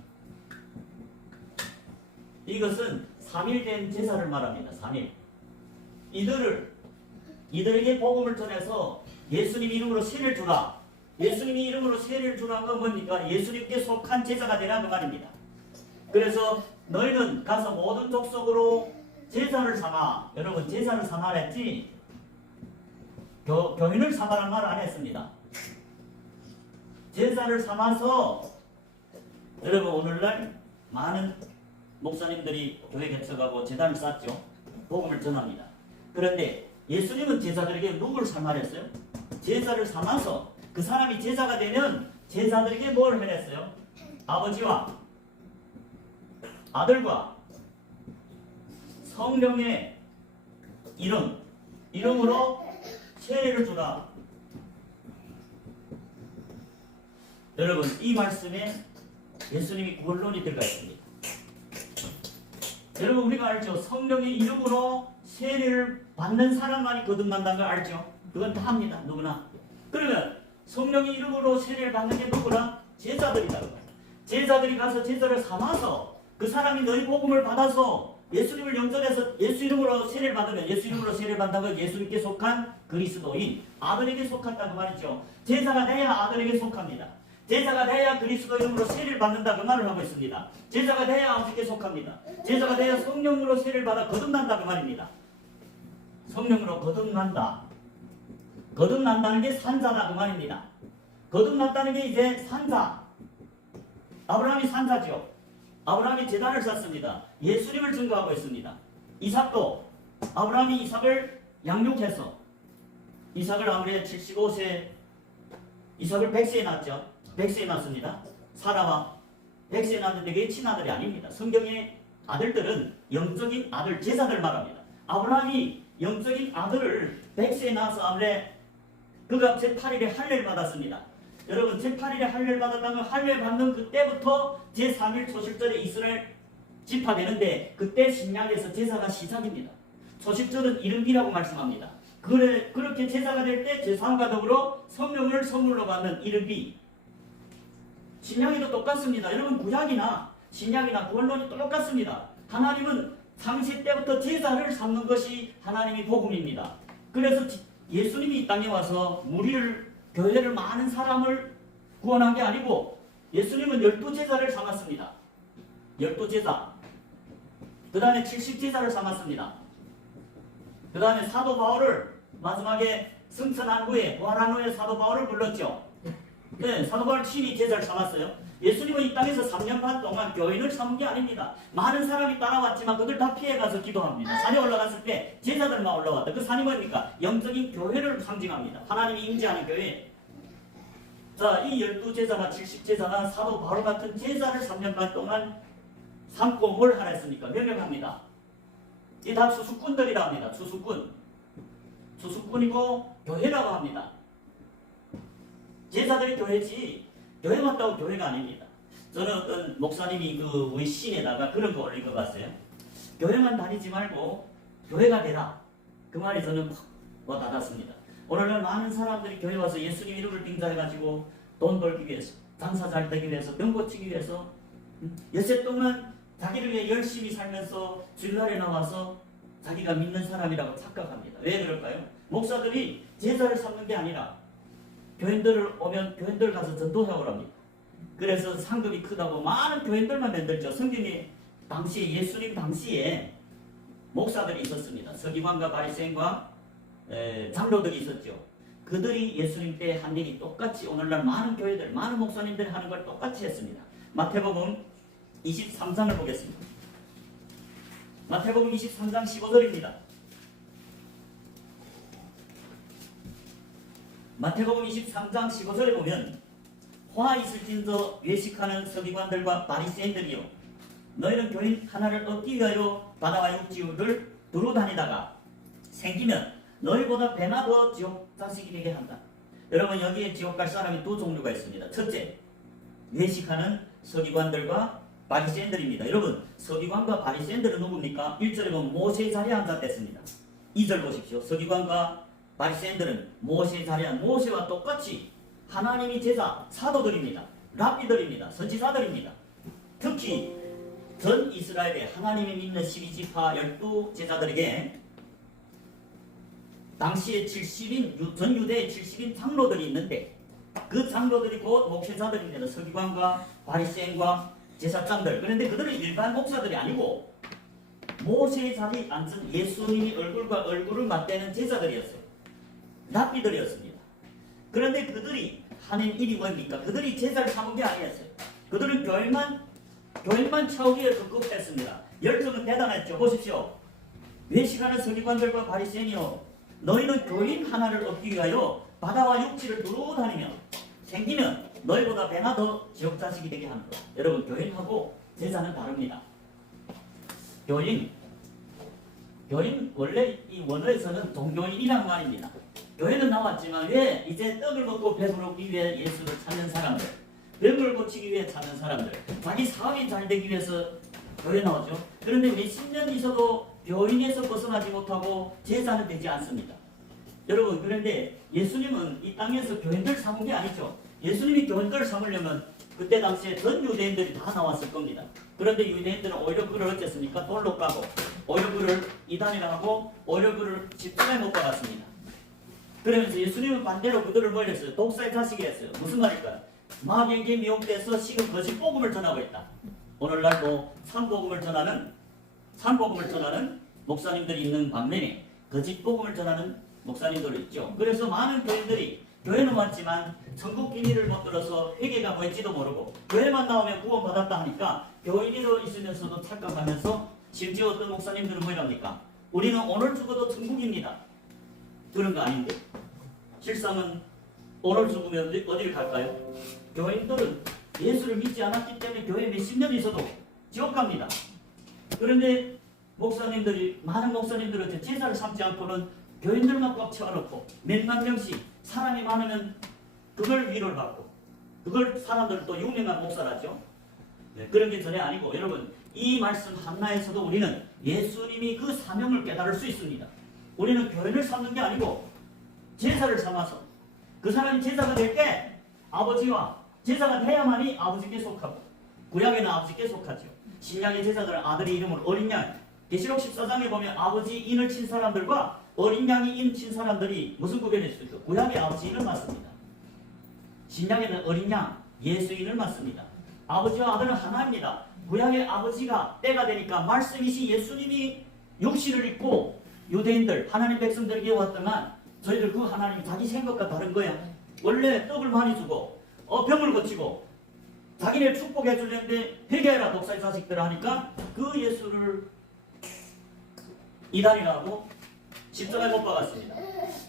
이것은 3일된 제사를 말합니다. 3일. 이들에게 복음을 전해서 예수님 이름으로 세례를 주라. 예수님이 이름으로 세례를 주라는 건 뭡니까? 예수님께 속한 제자가 되라는 말입니다. 그래서 너희는 가서 모든 족속으로 제자를 삼아. 여러분 제자를 삼아라 했지 교인을 삼아라는 말 안 했습니다. 제자를 삼아서 여러분 오늘날 많은 목사님들이 교회 개척하고 재단을 쌓죠. 복음을 전합니다. 그런데 예수님은 제자들에게 누구를 삼아랬어요? 제자를 삼아서 그 사람이 제자가 되면 제자들에게 뭘 해냈어요? 아버지와 아들과 성령의 이름으로 세례를 주라. 여러분 이 말씀에 예수님이 구원론이 들어가 있습니다. 여러분 우리가 알죠? 성령의 이름으로 세례를 받는 사람만이 거듭난다는 걸 알죠? 그건 다 합니다. 누구나. 그러면 성령의 이름으로 세례를 받는 게 누구나? 제자들이다. 제자들이 가서 제자를 삼아서 그 사람이 너희 복음을 받아서 예수님을 영접해서 예수 이름으로 세례를 받으면 예수 이름으로 세례를 받는다면 예수님께 속한 그리스도인 아들에게 속한다고 말이죠. 제자가 돼야 아들에게 속합니다. 제자가 돼야 그리스도 이름으로 세례를 받는다 그 말을 하고 있습니다. 제자가 돼야 아버지께 속합니다. 제자가 돼야 성령으로 세례를 받아 거듭난다 그 말입니다. 성령으로 거듭난다. 거듭난다는 게 산자다 그 말입니다. 거듭났다는 게 이제 산자. 아브라함이 산자죠. 아브라함이 제단을 쌓습니다. 예수님을 증거하고 있습니다. 이삭도 아브라함이 이삭을 양육해서 이삭을 아무래도 75세 이삭을 100세에 낳았죠. 100세에 낳습니다. 사라와 100세에 낳았는데 그게 친아들이 아닙니다. 성경의 아들들은 영적인 아들, 제자들 말합니다. 아브라함이 영적인 아들을 100세에 낳아서 아무래도 그가 제8일에 할례를 받았습니다. 여러분 제8일에 할례를 받았다면 할례를 받는 그때부터 제3일 초실절에 이스라엘 집합되는데 그때 신약에서 제사가 시작입니다. 초실절은 이른비라고 말씀합니다. 그렇게 제사가 될 때 제사함과 더불어 성령을 선물로 받는 이른비. 신약에도 똑같습니다. 여러분 구약이나 신약이나 구원론이 똑같습니다. 하나님은 창세 때부터 제사를 삼는 것이 하나님의 복음입니다. 그래서 예수님이 이 땅에 와서 교회를 많은 사람을 구원한 게 아니고 예수님은 12제자를 삼았습니다. 12제자. 그 다음에 70제자를 삼았습니다. 그 다음에 사도 바울을 마지막에 승천한 후에 부활한 후에 사도 바울을 불렀죠. 네, 사도 바울 친히 제자를 삼았어요. 예수님은 이 땅에서 3년 반 동안 교인을 삼은 게 아닙니다. 많은 사람이 따라왔지만 그들 다 피해가서 기도합니다. 산에 올라갔을 때 제자들만 올라왔다. 그 산이 뭡니까? 영적인 교회를 상징합니다. 하나님이 임재하는 교회. 자, 이 12제자나 70제자나 사도 바울 같은 제자를 3년 반 동안 삼고 뭘 하라 했습니까? 명령합니다. 이 다 추수꾼들이라 합니다. 추수꾼이고 교회라고 합니다. 제자들이 교회지 교회 맞다고 교회가 아닙니다. 저는 어떤 목사님이 그 외신에다가 그런 거 올린 거 봤어요. 교회만 다니지 말고 교회가 되라. 그 말이 저는 팍 와닿았습니다. 오늘날 많은 사람들이 교회 와서 예수님 이름을 빙자해가지고 돈 벌기 위해서, 장사 잘 되기 위해서, 병 고치기 위해서 여세 동안 자기를 위해 열심히 살면서 주일날에 나와서 자기가 믿는 사람이라고 착각합니다. 왜 그럴까요? 목사들이 제자를 삼는 게 아니라 교인들을 오면 교인들 가서 전도해 오랍니다. 그래서 상급이 크다고 많은 교인들만 만들죠. 성경에 당시 예수님 당시에 목사들이 있었습니다. 서기관과 바리새인과 장로들이 있었죠. 그들이 예수님 때 한 일이 똑같이 오늘날 많은 교회들, 많은 목사님들이 하는 걸 똑같이 했습니다. 마태복음 23장을 보겠습니다. 마태복음 23장 15절입니다. 마태복음 23장 15절에 보면 화 있을진저 외식하는 서기관들과 바리새인들이요 너희는 교인 하나를 얻기 위하여 바다와 육지를 두루 다니다가 생기면 너희보다 배나 더 지옥 자식이 되게 한다. 여러분 여기에 지옥 갈 사람이 두 종류가 있습니다. 첫째, 외식하는 서기관들과 바리새인들입니다. 여러분 서기관과 바리새인들은 누굽니까? 1절에 보면 모세의 자리에 앉았댔습니다. 2절 보십시오. 서기관과 바리새인들은 모세의 자리에 앉은 모세와 똑같이 하나님이 제자 사도들입니다. 랍비들입니다. 선지자들입니다. 특히 전 이스라엘의 하나님이 믿는 12지파 12제자들에게 당시에 70인 전 유대의 70인 장로들이 있는데 그 장로들이 곧 목회자들입니다. 서기관과 바리새인과 제사장들. 그런데 그들은 일반 목사들이 아니고 모세의 자리에 앉은 예수님이 얼굴과 얼굴을 맞대는 제자들이었어요. 랍비들이었습니다. 그런데 그들이 하는 일이 뭡니까? 그들이 제자를 삼은 게 아니었어요. 그들은 교인만 채우기 위해 급급했습니다. 열정은 대단했죠. 보십시오. 외식하는 서기관들과 바리새인이요 너희는 교인 하나를 얻기 위하여 바다와 육지를 두루 다니며 생기면 너희보다 배나 더 지옥 자식이 되게 하는 것. 여러분 교인하고 제자는 다릅니다. 교인 원래 이 원어에서는 종교인이란 말입니다. 교회는 나왔지만 왜 이제 떡을 먹고 배부르기 위해 예수를 찾는 사람들, 병을 고치기 위해 찾는 사람들, 자기 사업이 잘 되기 위해서 교회 나오죠. 그런데 몇십 년 있어도 교인에서 벗어나지 못하고 제자는 되지 않습니다. 여러분 그런데 예수님은 이 땅에서 교인들 삼은 게 아니죠. 예수님이 교인들을 삼으려면 그때 당시에 전 유대인들이 다 나왔을 겁니다. 그런데 유대인들은 오히려 그를 어쨌습니까? 돌로 까고 오히려 그를 이단이라 하고 오히려 그를 십자가에 못 박았습니다. 그러면서 예수님은 반대로 그들을 뭘 했어요? 독사의 자식이 했어요. 무슨 말일까요? 마병기 미혹돼서 식은 거짓 복음을 전하고 있다. 오늘날도 산복음을 전하는 목사님들이 있는 반면에 거짓 복음을 전하는 목사님들이 있죠. 그래서 많은 교인들이 교회는 왔지만 천국 비밀을 못 들어서 회개가 뭔지도 모르고 교회만 나오면 구원받았다 하니까 교인으로 있으면서도 착각하면서 심지어 어떤 목사님들은 뭐랍니까? 우리는 오늘 죽어도 천국입니다. 그런 거 아닌데 실상은 오늘 죽으면 어디를 갈까요? 교인들은 예수를 믿지 않았기 때문에 교회 몇십 년 있어도 지옥 갑니다. 그런데 많은 목사님들은 제사를 삼지 않고는 교인들만 꽉 채워놓고 몇만 명씩 사람이 많으면 그걸 위로를 받고 그걸 사람들 또 유명한 목사라죠. 그런 게 전혀 아니고 여러분 이 말씀 하나에서도 우리는 예수님이 그 사명을 깨달을 수 있습니다. 우리는 교인을 삼는 게 아니고 제사를 삼아서 그 사람이 제사가 될 때 아버지와 제사가 돼야만이 아버지께 속하고 구약에는 아버지께 속하죠. 신약의 제사들은 아들의 이름으로 어린 양. 계시록 14장에 보면 아버지 인을 친 사람들과 어린 양이 인 친 사람들이 무슨 구별이 있을까요? 구약의 아버지 인을 맞습니다. 신약에는 어린 양 예수 인을 맞습니다. 아버지와 아들은 하나입니다. 구약의 아버지가 때가 되니까 말씀이신 예수님이 육신을 입고 유대인들 하나님 백성들에게 왔더만 저희들 그 하나님이 자기 생각과 다른 거야. 원래 떡을 많이 주고 병을 고치고 자기네 축복해 주려는데 회개해라 독사의 자식들 하니까 그 예수를 이단이라고 십자가에 못 박았습니다.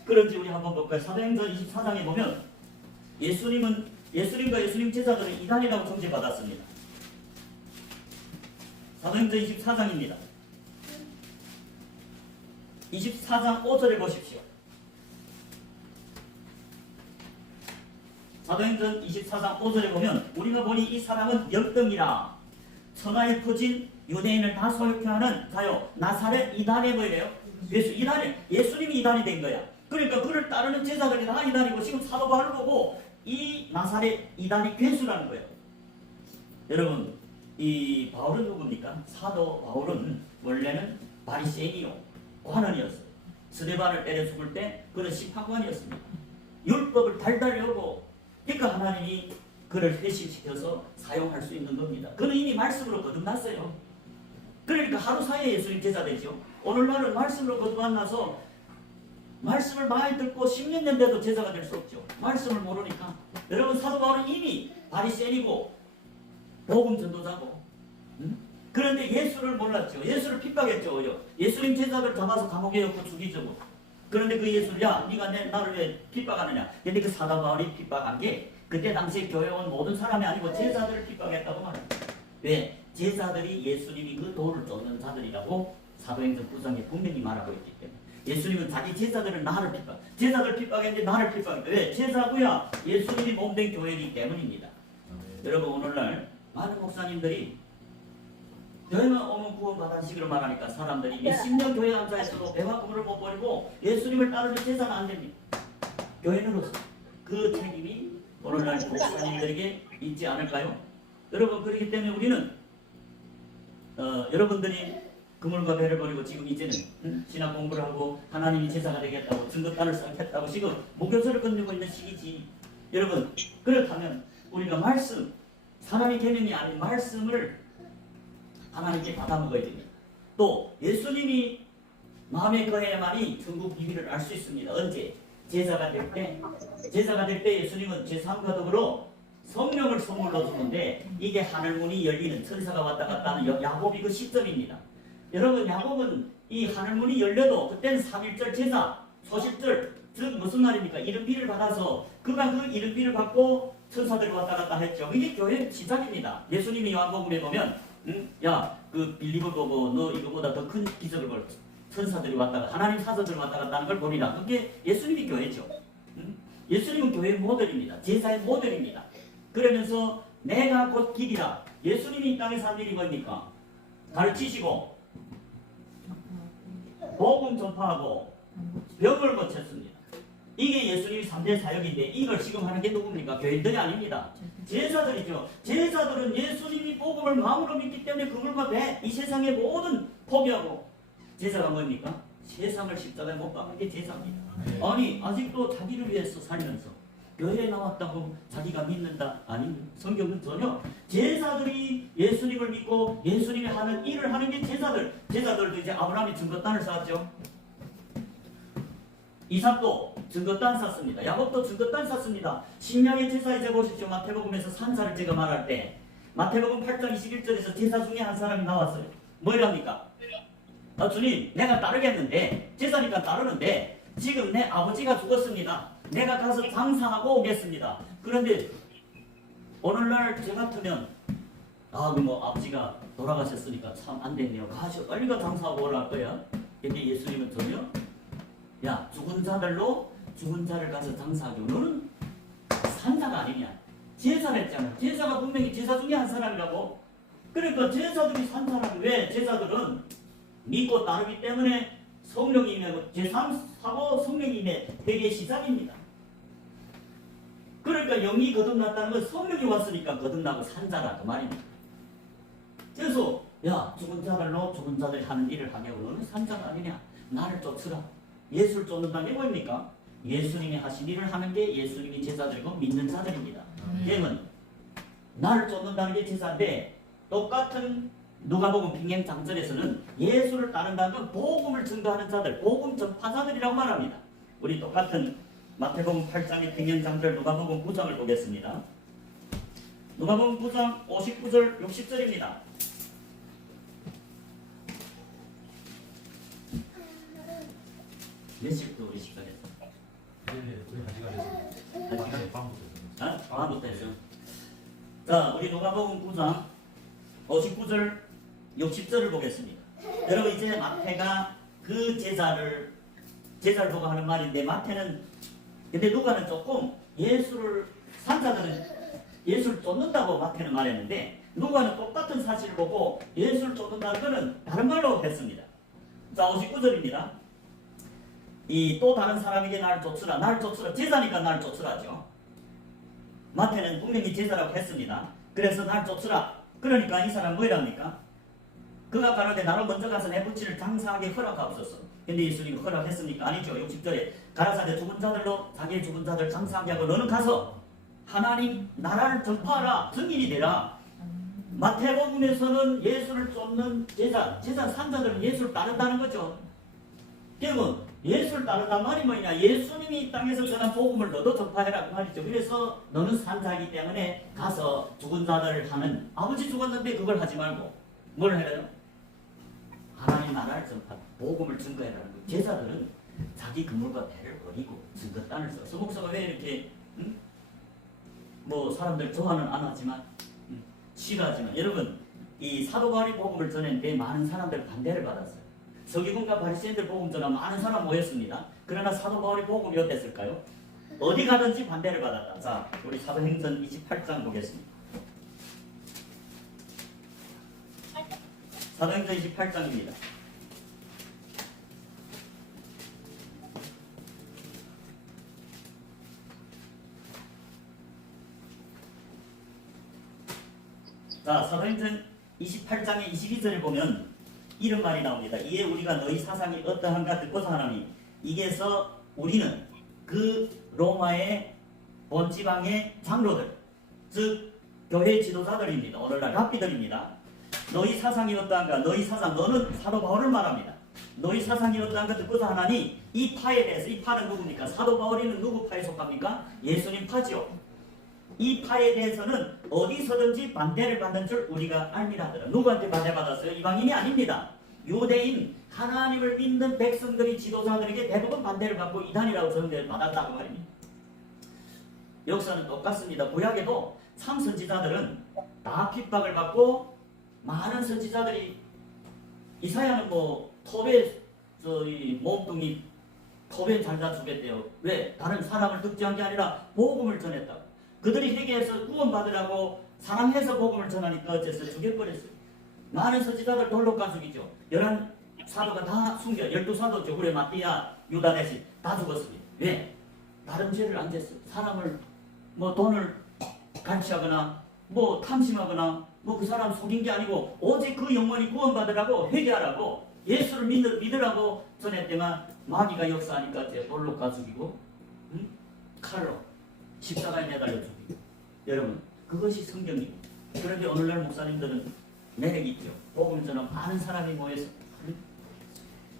그런지 우리 한번 볼까요? 사도행전 24장에 보면 예수님과 예수님 제자들은 이단이라고 정죄받았습니다. 사도행전 24장입니다. 24장 5절을 보십시오. 사도행전 24장 5절에 보면 우리가 보니 이 사람은 역병이라 천하에 퍼진 유대인을 다 소욕케 하는 자요 나사렛 이단에 보이래요. 예수님이 이단이 된 거야. 그러니까 그를 따르는 제자들이 다 이단이고 지금 사도 바울을 보고 이 나사렛 이단이 괴수라는 거예요. 여러분 이 바울은 누굽니까? 사도 바울은 원래는 바리새인이요 관원이었어요. 스데반을 때려 죽을 때 그는 심판관이었습니다. 율법을 달달 외우고 그러니까 하나님이 그를 회심시켜서 사용할 수 있는 겁니다. 그는 이미 말씀으로 거듭났어요. 그러니까 하루 사이에 예수님 제자 되죠. 오늘날은 말씀으로 거듭나서 말씀을 많이 듣고 10년 된데도 제자가 될 수 없죠. 말씀을 모르니까. 여러분 사도 바울은 이미 바리새인이고 복음 전도자고 그런데 예수를 몰랐죠. 예수를 핍박했죠. 예수님 제자들 잡아서 감옥에 넣고 죽이죠. 그런데 그 예수를 야 네가 나를 왜 핍박하느냐. 근데 그 사도 바울이 핍박한 게 그때 당시 교회 온 모든 사람이 아니고 제자들을 핍박했다고 말합니다. 왜? 제자들이 예수님이 그 도를 쫓는 자들이라고 사도행전 9장에 분명히 말하고 있기 때문에 예수님은 자기 제자들을 나를 핍박 제자들 핍박했는데 나를 핍박했다. 왜? 제자구야 예수님이 몸된 교회이기 때문입니다. 여러분 오늘날 많은 목사님들이 교회만 오면 구원받으시기로 말하니까 사람들이 몇십 년 교회 앉아있어도 배와 그물을 못 버리고 예수님을 따르는 제자는 안 됩니다. 교회는으로서 그 책임이 오늘날 목사님들에게 있지 않을까요? 여러분 그렇기 때문에 우리는 여러분들이 그물과 배를 버리고 지금 이제는 신학 공부를 하고 하나님이 제자가 되겠다고 증거단을 쌓겠다고 지금 목요서를 건너고 있는 시기지. 여러분 그렇다면 우리가 말씀 사람의 계명이 아닌 말씀을 하나님께 받아먹어야 됩니다. 또 예수님이 마음에 거해야만이 천국 비밀을 알 수 있습니다. 언제? 제자가 될 때 예수님은 제3과 더불어 성령을 선물로 주는데 이게 하늘문이 열리는 천사가 왔다 갔다 하는 야곱이 그 시점입니다. 여러분 야곱은 이 하늘문이 열려도 그때는 3.1절 제사 소실절 즉 무슨 말입니까? 이른비를 받아서 그가 그 이른비를 받고 천사들이 왔다 갔다 했죠. 이게 교회 시작입니다. 예수님이 요한복음에 보면 야 그 빌립을 보고 너 이거보다 더 큰 기적을 볼 천사들이 왔다가 하나님 사도들이 왔다 갔다 하는 걸 보리라. 그게 예수님이 교회죠. 예수님은 교회의 모델입니다. 제사의 모델입니다. 그러면서 내가 곧 길이라. 예수님이 이 땅에서 한 일이 뭡니까? 가르치시고 복음 전파하고 병을 고쳤습니다. 이게 예수님이 3대 사역인데 이걸 지금 하는 게 누굽니까? 교인들이 아닙니다. 제사들이죠. 제사들은 예수님이 복음을 마음으로 믿기 때문에 그물과 배, 이 세상의 모든 포기하고 제사가 뭡니까? 세상을 십자가에 못 박는 게 제사입니다. 아니 아직도 자기를 위해서 살면서 교회에 나왔다고 자기가 믿는다? 아니 성경은 전혀 제사들이 예수님을 믿고 예수님이 하는 일을 하는 게 제사들도 이제 아브라함이 증거단을 쌓았죠. 이삭도 증거단 쌌습니다. 야곱도 증거단 쌌습니다. 신명의 제사 이제 보십시오. 마태복음에서 산사를 제가 말할 때 마태복음 8장 21절에서 제사 중에 한 사람이 나왔어요. 뭐랍니까? 주님 내가 따르겠는데 제사니까 따르는데 지금 내 아버지가 죽었습니다. 내가 가서 장사하고 오겠습니다. 그런데 오늘날 저 같으면 아버지가 돌아가셨으니까 참 안 됐네요. 가셔 빨리 가 장사하고 오라 할 거야. 근데 예수님은 전혀 야 죽은 자들로 죽은 자를 가서 장사하게 너는 산사가 아니냐. 제사를 했잖아. 제사가 분명히 제사 중에 한 사람이라고. 그러니까 제사들이 산 사람이 왜 제사들은 믿고 따르기 때문에 성령이 임하고 제3사고 성령이 임해 되게 시작입니다. 그러니까 영이 거듭났다는 건 성령이 왔으니까 거듭나고 산자라 그 말입니다. 그래서 야 죽은 자들로 죽은 자들이 하는 일을 하냐고 너는 산자가 아니냐. 나를 쫓으라. 예수를 쫓는다는 게 뭡니까? 예수님이 하신 일을 하는 게 예수님이 제자들이고 믿는 자들입니다. 그러면 나를 쫓는다는 게 제사인데 똑같은 누가복음 빙행장절에서는 예수를 따른다는 건 복음을 증거하는 자들, 복음 전파자들이라고 말합니다. 우리 똑같은 마태복음 8장의 빙행장절 누가복음 9장을 보겠습니다. 누가복음 9장 59절 60절입니다. 몇 시부터 우리 시작했어? 밤부터 했어. 자, 우리 누가복음 9장 59절 60절을 보겠습니다. 여러분 이제 마태가 그 제자를 보고 하는 말인데 마태는 근데 누가는 조금 예수를 산자들은 예수를 쫓는다고 마태는 말했는데 누가는 똑같은 사실을 보고 예수를 쫓는다는 것은 다른 말로 했습니다. 자, 59절입니다. 이 또 다른 사람에게 나를 쫓으라. 나를 쫓으라. 제자니까 나를 쫓으라죠. 마태는 분명히 제자라고 했습니다. 그래서 나를 쫓으라. 그러니까 이 사람 뭐랍니까? 그가 가로되 나로 먼저 가서 내 부친을 장사하게 허락하옵소서. 근데 예수님이 허락했습니까? 아니죠. 60절에 가라사대 죽은 자들로 자기의 죽은 자들 장사하게 하고 너는 가서 하나님 나라를 전파하라. 증인이 되라. 마태복음에서는 예수를 쫓는 제자 산자들은 예수를 따른다는 거죠. 그러면 예수를 따른다는 말이 뭐냐? 예수님이 이 땅에서 전한 복음을 너도 전파해라 그 말이죠. 그래서 너는 산자이기 때문에 가서 죽은 자들을 하는, 아버지 죽었는데 그걸 하지 말고 뭘 해라요? 하나님 나라를 전파, 복음을 증거해라는 거예요. 제자들은 자기 그물과 배를 버리고 증거단을 써. 서목사가 왜 이렇게 뭐 사람들 좋아는 안 하지만 싫어하지만, 여러분 이 사도 바울이 복음을 전했는데 많은 사람들 반대를 받았어요. 서기관과 바리새인들 복음 전하 많은 사람 모였습니다. 그러나 사도 바울이 복음이 어땠을까요? 어디 가든지 반대를 받았다. 자, 우리 사도행전 28장 보겠습니다. 사도행전 28장입니다. 자, 사도행전 28장의 22절을 보면 이런 말이 나옵니다. 이에 우리가 너희 사상이 어떠한가 듣고서 하나니 이게서 우리는 그 로마의 본지방의 장로들, 즉 교회 지도자들입니다. 오늘날 랍비들입니다. 너희 사상이 어떠한가, 너희 사상, 너는 사도 바울을 말합니다. 너희 사상이 어떠한가 듣고서 하나니 이 파에 대해서, 이 파는 누굽니까? 사도 바울이는 누구 파에 속합니까? 예수님 파지요. 이 파에 대해서는 어디서든지 반대를 받는 줄 우리가 알미라 하더라. 누구한테 반대받았어요? 이방인이 아닙니다. 유대인 하나님을 믿는 백성들이 지도자들에게 대부분 반대를 받고 이단이라고 정죄를 받았다고 말입니다. 역사는 똑같습니다. 구약에도 참 선지자들은 다 핍박을 받고, 많은 선지자들이, 이사야는 뭐 톱에 몸뚱이 톱에 잘다 죽였대요. 왜? 다른 사람을 득죄한 게 아니라 복음을 전했다. 그들이 회개해서 구원받으라고 사랑해서 복음을 전하니까 어째서 죽여버렸어요. 많은 선지자들 돌로 가죽이죠. 11사도가 다 숨겨, 12사도죠. 그래, 마띠아, 유다 대신 다 죽었습니다. 왜? 다른 죄를 안 졌어요. 사람을 뭐 돈을 갈취하거나 뭐 탐심하거나 뭐 그 사람 속인 게 아니고 오직 그 영혼이 구원받으라고 회개하라고 예수를 믿으라고 전했더만 마귀가 역사하니까 이제 돌로 가죽이고 칼로 십자가에 매달려 죽이고. 여러분, 그것이 성경입니다. 그런데 오늘날 목사님들은 매력이 있죠. 복음을 전하면 많은 사람이 모여서.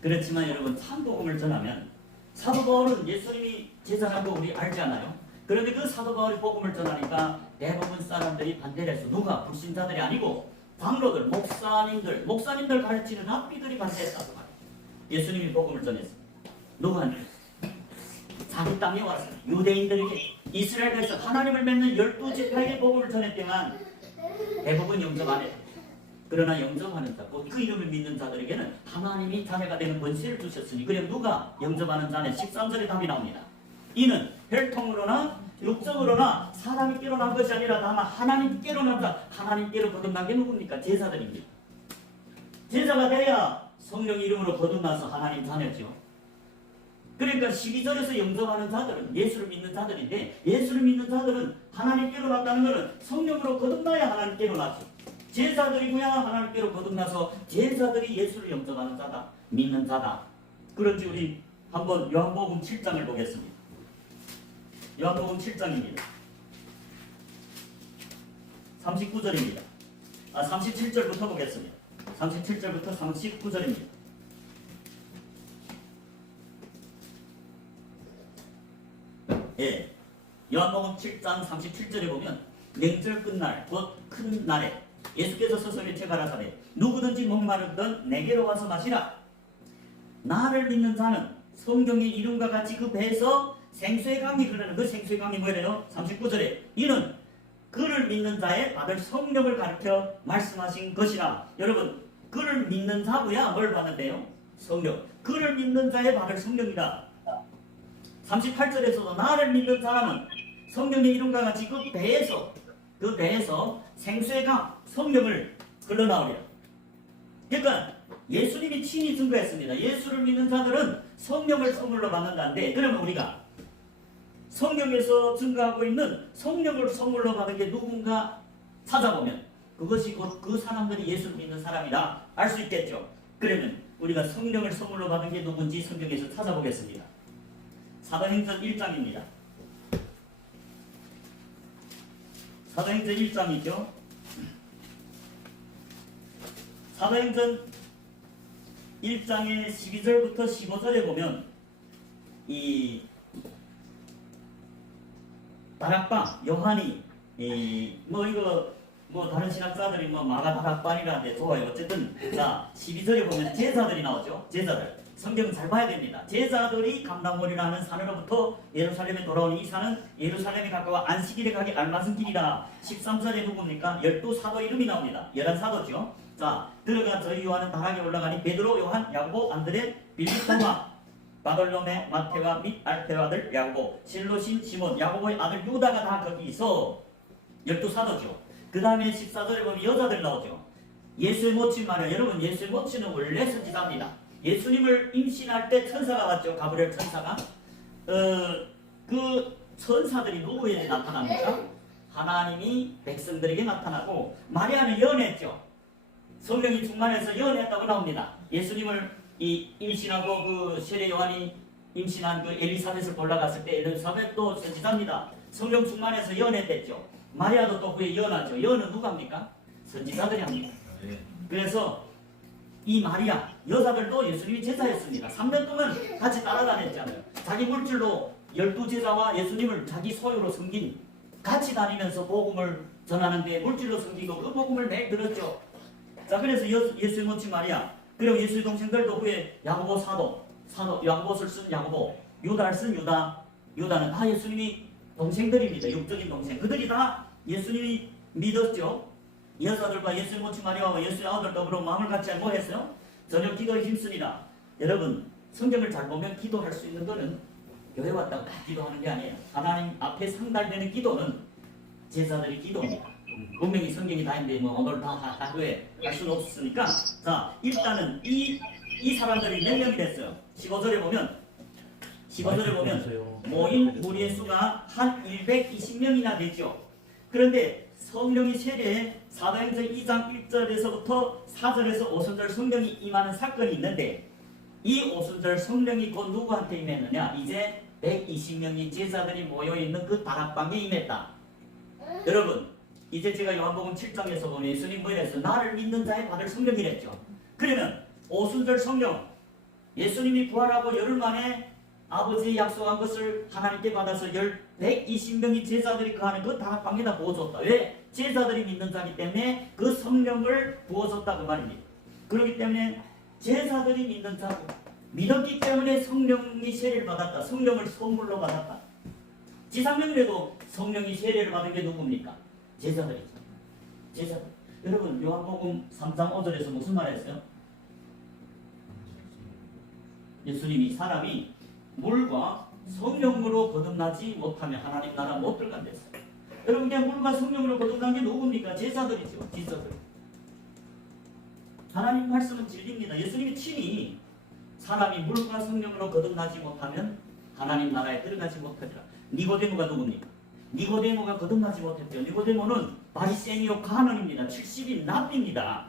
그렇지만 여러분, 참 복음을 전하면, 사도 바울은 예수님이 제자라고 우리 알지 않아요? 그런데 그 사도 바울이 복음을 전하니까 대부분 사람들이 반대를 했어. 누가? 불신자들이 아니고 장로들, 목사님들 가르치는 랍비들이 반대했다고 말이에요. 예수님이 복음을 전했습니다. 누구한테? 자기 땅에 와서 유대인들에게, 이스라엘에서 하나님을 믿는 12지파에게 복음을 전했지만 대부분 영접 안 했다. 그러나 영접하는 자, 그 이름을 믿는 자들에게는 하나님이 자녀가 되는 권세를 주셨으니, 그럼 누가 영접하는 자는 13절에 답이 나옵니다. 이는 혈통으로나 육적으로나 사람이께로 난 것이 아니라 다만 하나님께로 난 자, 하나님께로 거듭난 게 누굽니까? 제자들입니다. 제자가 돼야 성령 이름으로 거듭나서 하나님 자녀죠. 그러니까 12절에서 영접하는 자들은 예수를 믿는 자들인데, 예수를 믿는 자들은 하나님께로 났다는 것은 성령으로 거듭나야 하나님께로 났죠. 제자들이고야 하나님께로 거듭나서 제자들이 예수를 영접하는 자다, 믿는 자다. 그런지 우리 한번 요한복음 7장을 보겠습니다. 요한복음 7장입니다. 39절입니다. 37절부터 보겠습니다. 37절부터 39절입니다. 예, 요한복음 7장 37절에 보면 냉절 끝날 곧 큰 날에 예수께서 스스로 가라사대 누구든지 목마르든 내게로 와서 마시라. 나를 믿는 자는 성경의 이름과 같이 그 배에서 생수의 강이 흐르는, 그 생수의 강이 뭐래요? 39절에 이는 그를 믿는 자의 받을 성령을 가르쳐 말씀하신 것이라. 여러분, 그를 믿는 자고야 뭘 받는데요? 성령. 그를 믿는 자의 받을 성령이다. 38절에서도 나를 믿는 사람은 성경의 이름과 같이 그 배에서 생수의 강 성령을 흘러나오리라. 그러니까 예수님이 친히 증거했습니다. 예수를 믿는 자들은 성령을 선물로 받는다는데, 그러면 우리가 성경에서 증거하고 있는 성령을 선물로 받은 게 누군가 찾아보면 그것이 곧 그 사람들이 예수를 믿는 사람이라 알 수 있겠죠. 그러면 우리가 성령을 선물로 받은 게 누군지 성경에서 찾아보겠습니다. 사도행전 1장입니다. 사도행전 1장이죠. 사도행전 1장의 12절부터 15절에 보면 이 다락방 요한이 다른 신학자들이 마가 다락방이라는데 좋아요. 어쨌든 자 12절에 보면 제자들이 나오죠. 제자들. 성경은 잘 봐야 됩니다. 제자들이 감람원이라는 산으로부터 예루살렘에 돌아온 이 산은 예루살렘에 가까워 안식일에 가기 알맞은 길이라. 13절에 누굽니까? 12사도 이름이 나옵니다. 11사도죠. 자, 들어가 저희 요한은 다락에 올라가니 베드로, 요한, 야고보, 안드레, 빌립, 도마, 바돌로메, 마테와 및 알페의 아들 야고보, 실로신, 시몬, 야고보의 아들 유다가 다 거기 있어. 12사도죠. 그 다음에 14절에 보면 여자들 나오죠. 예수의 모친 마리아. 여러분, 예수의 모친은 원래 선지자입니다. 예수님을 임신할 때 천사가 왔죠. 가브리엘 천사가. 그 천사들이 누구에게 나타납니까? 하나님이 백성들에게 나타나고, 마리아는 연했죠. 성령이 충만해서 연했다고 나옵니다. 예수님을 임신하고 그 세례 요한이 임신한 그 엘리사벳을 골라갔을 때 엘리사벳도 선지자입니다. 성령 충만해서 연했댔죠. 마리아도 또 그에 연하죠. 연은 누가 합니까? 선지자들이 합니다. 그래서 이 마리아 여자들도 예수님이 제자였습니다. 3년 동안 같이 따라다녔잖아요. 자기 물질로 12제자와 예수님을 자기 소유로 섬긴, 같이 다니면서 복음을 전하는데 물질로 섬기고 그 복음을 매일 들었죠. 자, 그래서 예수의 모친 마리아, 그리고 예수의 동생들도 후에 야고보 사도 야고보를 쓴 야고보, 유다를 쓴 유다는 다 예수님이 동생들입니다. 육적인 동생. 그들이 다 예수님이 믿었죠. 여자들과 예수의 모친 마리아와 예수의 아들 더불어 마음을 같이 뭐 했어요? 저녁 기도에 힘쓰니라. 여러분, 성경을 잘 보면 기도할 수 있는 거는 교회 왔다고 다 기도하는 게 아니에요. 하나님 앞에 상달되는 기도는 제자들이 기도입니다. 분명히 성경이 다 있는데 오늘 다 하루에 할 수는 없으니까, 자, 일단은 이 사람들이 몇 명이 됐어요? 15절에 보면 모인 무리의 수가 한 120명이나 되죠. 그런데 성령이 세례 사도행전 2장 1절에서부터 4절에서 오순절 성령이 임하는 사건이 있는데, 이 오순절 성령이 곧 누구한테 임했느냐? 이제 120명의 제자들이 모여있는 그 다락방에 임했다. 여러분, 이제 제가 요한복음 7장에서 보면 예수님 뭐랬어요? 나를 믿는 자에 받을 성령이랬죠. 그러면 오순절 성령, 예수님이 부활하고 열흘 만에 아버지의 약속한 것을 하나님께 받아서 120명의 제자들이 거하는 그 다락방에다 부어줬다. 왜? 제자들이 믿는 자이기 때문에 그 성령을 부어줬다 그 말입니다. 그렇기 때문에 제자들이 믿는 자고 믿었기 때문에 성령이 세례를 받았다. 성령을 선물로 받았다. 지상명에도 성령이 세례를 받은 게 누굽니까? 제자들이죠. 제자들. 여러분, 요한복음 3장 5절에서 무슨 말 했어요? 예수님이 사람이 물과 성령으로 거듭나지 못하면 하나님 나라 못 들어간댔어요. 여러분, 그냥 물과 성령으로 거듭난 게 누굽니까? 제자들이죠. 제자들. 하나님 말씀은 진리입니다. 예수님이 친히 사람이 물과 성령으로 거듭나지 못하면 하나님 나라에 들어가지 못하리라. 니고데모가 누굽니까? 니고데모가 거듭나지 못했죠. 니고데모는 바리새인이요 가논입니다. 70인 납비입니다.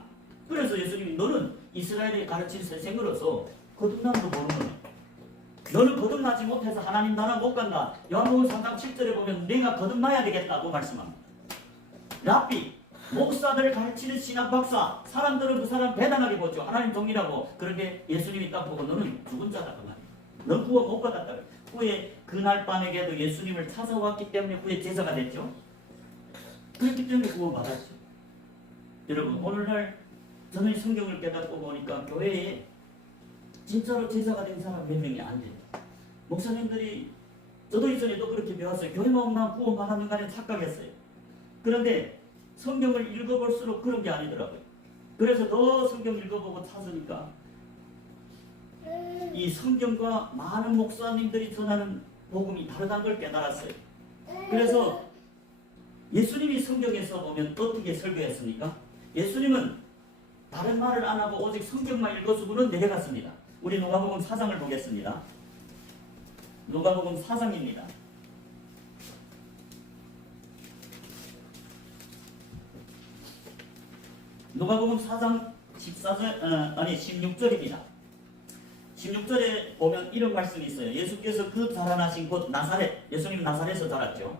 그래서 예수님이 너는 이스라엘에 가르친 선생으로서 거듭남도 모르는, 너는 거듭나지 못해서 하나님 나라 못 간다. 요한복음 3장 7절에 보면 내가 거듭나야 되겠다고 말씀합니다. 랍비, 목사들을 가르치는 신학 박사, 사람들은 그 사람 대단하게 보죠. 하나님 동일하고. 그런데 예수님이 딱 보고 너는 죽은 자다 그 말이에요. 넌 구원 못 받았다. 후에 그날 밤에게도 예수님을 찾아왔기 때문에 후에 제자가 됐죠. 그렇기 때문에 구원 받았죠. 여러분, 오늘날 저는 성경을 깨닫고 보니까 교회에 진짜로 제자가 된 사람 몇 명이 안 돼요. 목사님들이, 저도 이전에도 그렇게 배웠어요. 교회만 오면 구원 받았는 간에 착각했어요. 그런데 성경을 읽어볼수록 그런 게 아니더라고요. 그래서 더 성경 읽어보고 찾으니까 이 성경과 많은 목사님들이 전하는 복음이 다르다는 걸 깨달았어요. 그래서 예수님이 성경에서 보면 어떻게 설교했습니까? 예수님은 다른 말을 안 하고 오직 성경만 읽어주고는 내려갔습니다. 우리 누가복음 4장을 보겠습니다. 누가복음 4장입니다. 누가복음 4장 16절입니다. 16절에 보면 이런 말씀이 있어요. 예수께서 그 자라나신 곳 나사렛, 예수님 나사렛에서 자랐죠.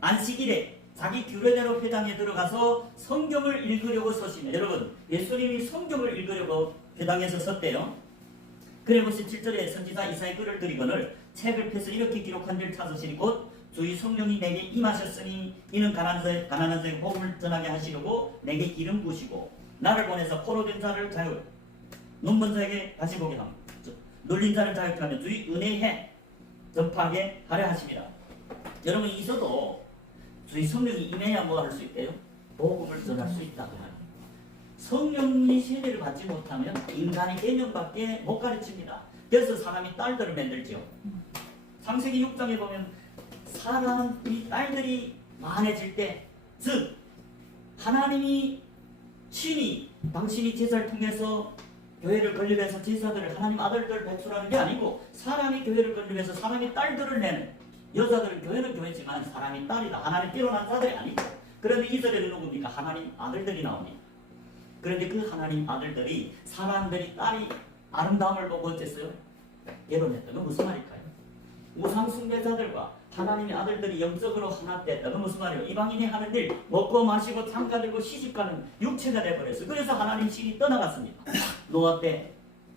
안식일에 자기 규례대로 회당에 들어가서 성경을 읽으려고 서시며, 여러분 예수님이 성경을 읽으려고 회당에서 섰대요. 그리고 17절에 선지자 이사야 글을 드리거늘 책을 펴서 이렇게 기록한 줄 찾으시니 곧 주의 성령이 내게 임하셨으니 이는 가난한 자에게 복음을 전하게 하시려고 내게 기름 부으시고 나를 보내서 포로된 자를 자유, 눈먼 자에게 다시 보게 하며 눌린 자를 자유케 하며 주의 은혜에 전파하게 하려 하십니다. 여러분 있어도 주의 성령이 임해야 뭐 할 수 있대요? 복음을 전할 수 있다고 하요. 성령이 세례를 받지 못하면 인간의 개념밖에 못 가르칩니다. 그래서 사람이 딸들을 만들죠. 창세기 6장에 보면 사람이 딸들이 많아질 때, 즉 하나님이 친히 당신이 제사를 통해서 교회를 건립해서 제사들을 하나님 아들들을 배출하는 게 아니고 사람이 교회를 건립해서 사람이 딸들을 내는, 여자들은 교회는 교회지만 사람이 딸이다. 하나님께로 난 자들이 아니고. 그런데 이스라엘은 누굽니까? 하나님 아들들이 나옵니다. 그런데 그 하나님 아들들이 사람들이 딸이 아름다움을 보고 어땠어요? 결혼했다. 그 무슨 말일까요? 우상 숭배자들과 하나님의 아들들이 영적으로 하나 됐다. 그 무슨 말이에요? 이방인이 하는 일 먹고 마시고 장가들고 시집가는 육체가 돼버렸어요. 그래서 하나님 신이 떠나갔습니다. 노아 때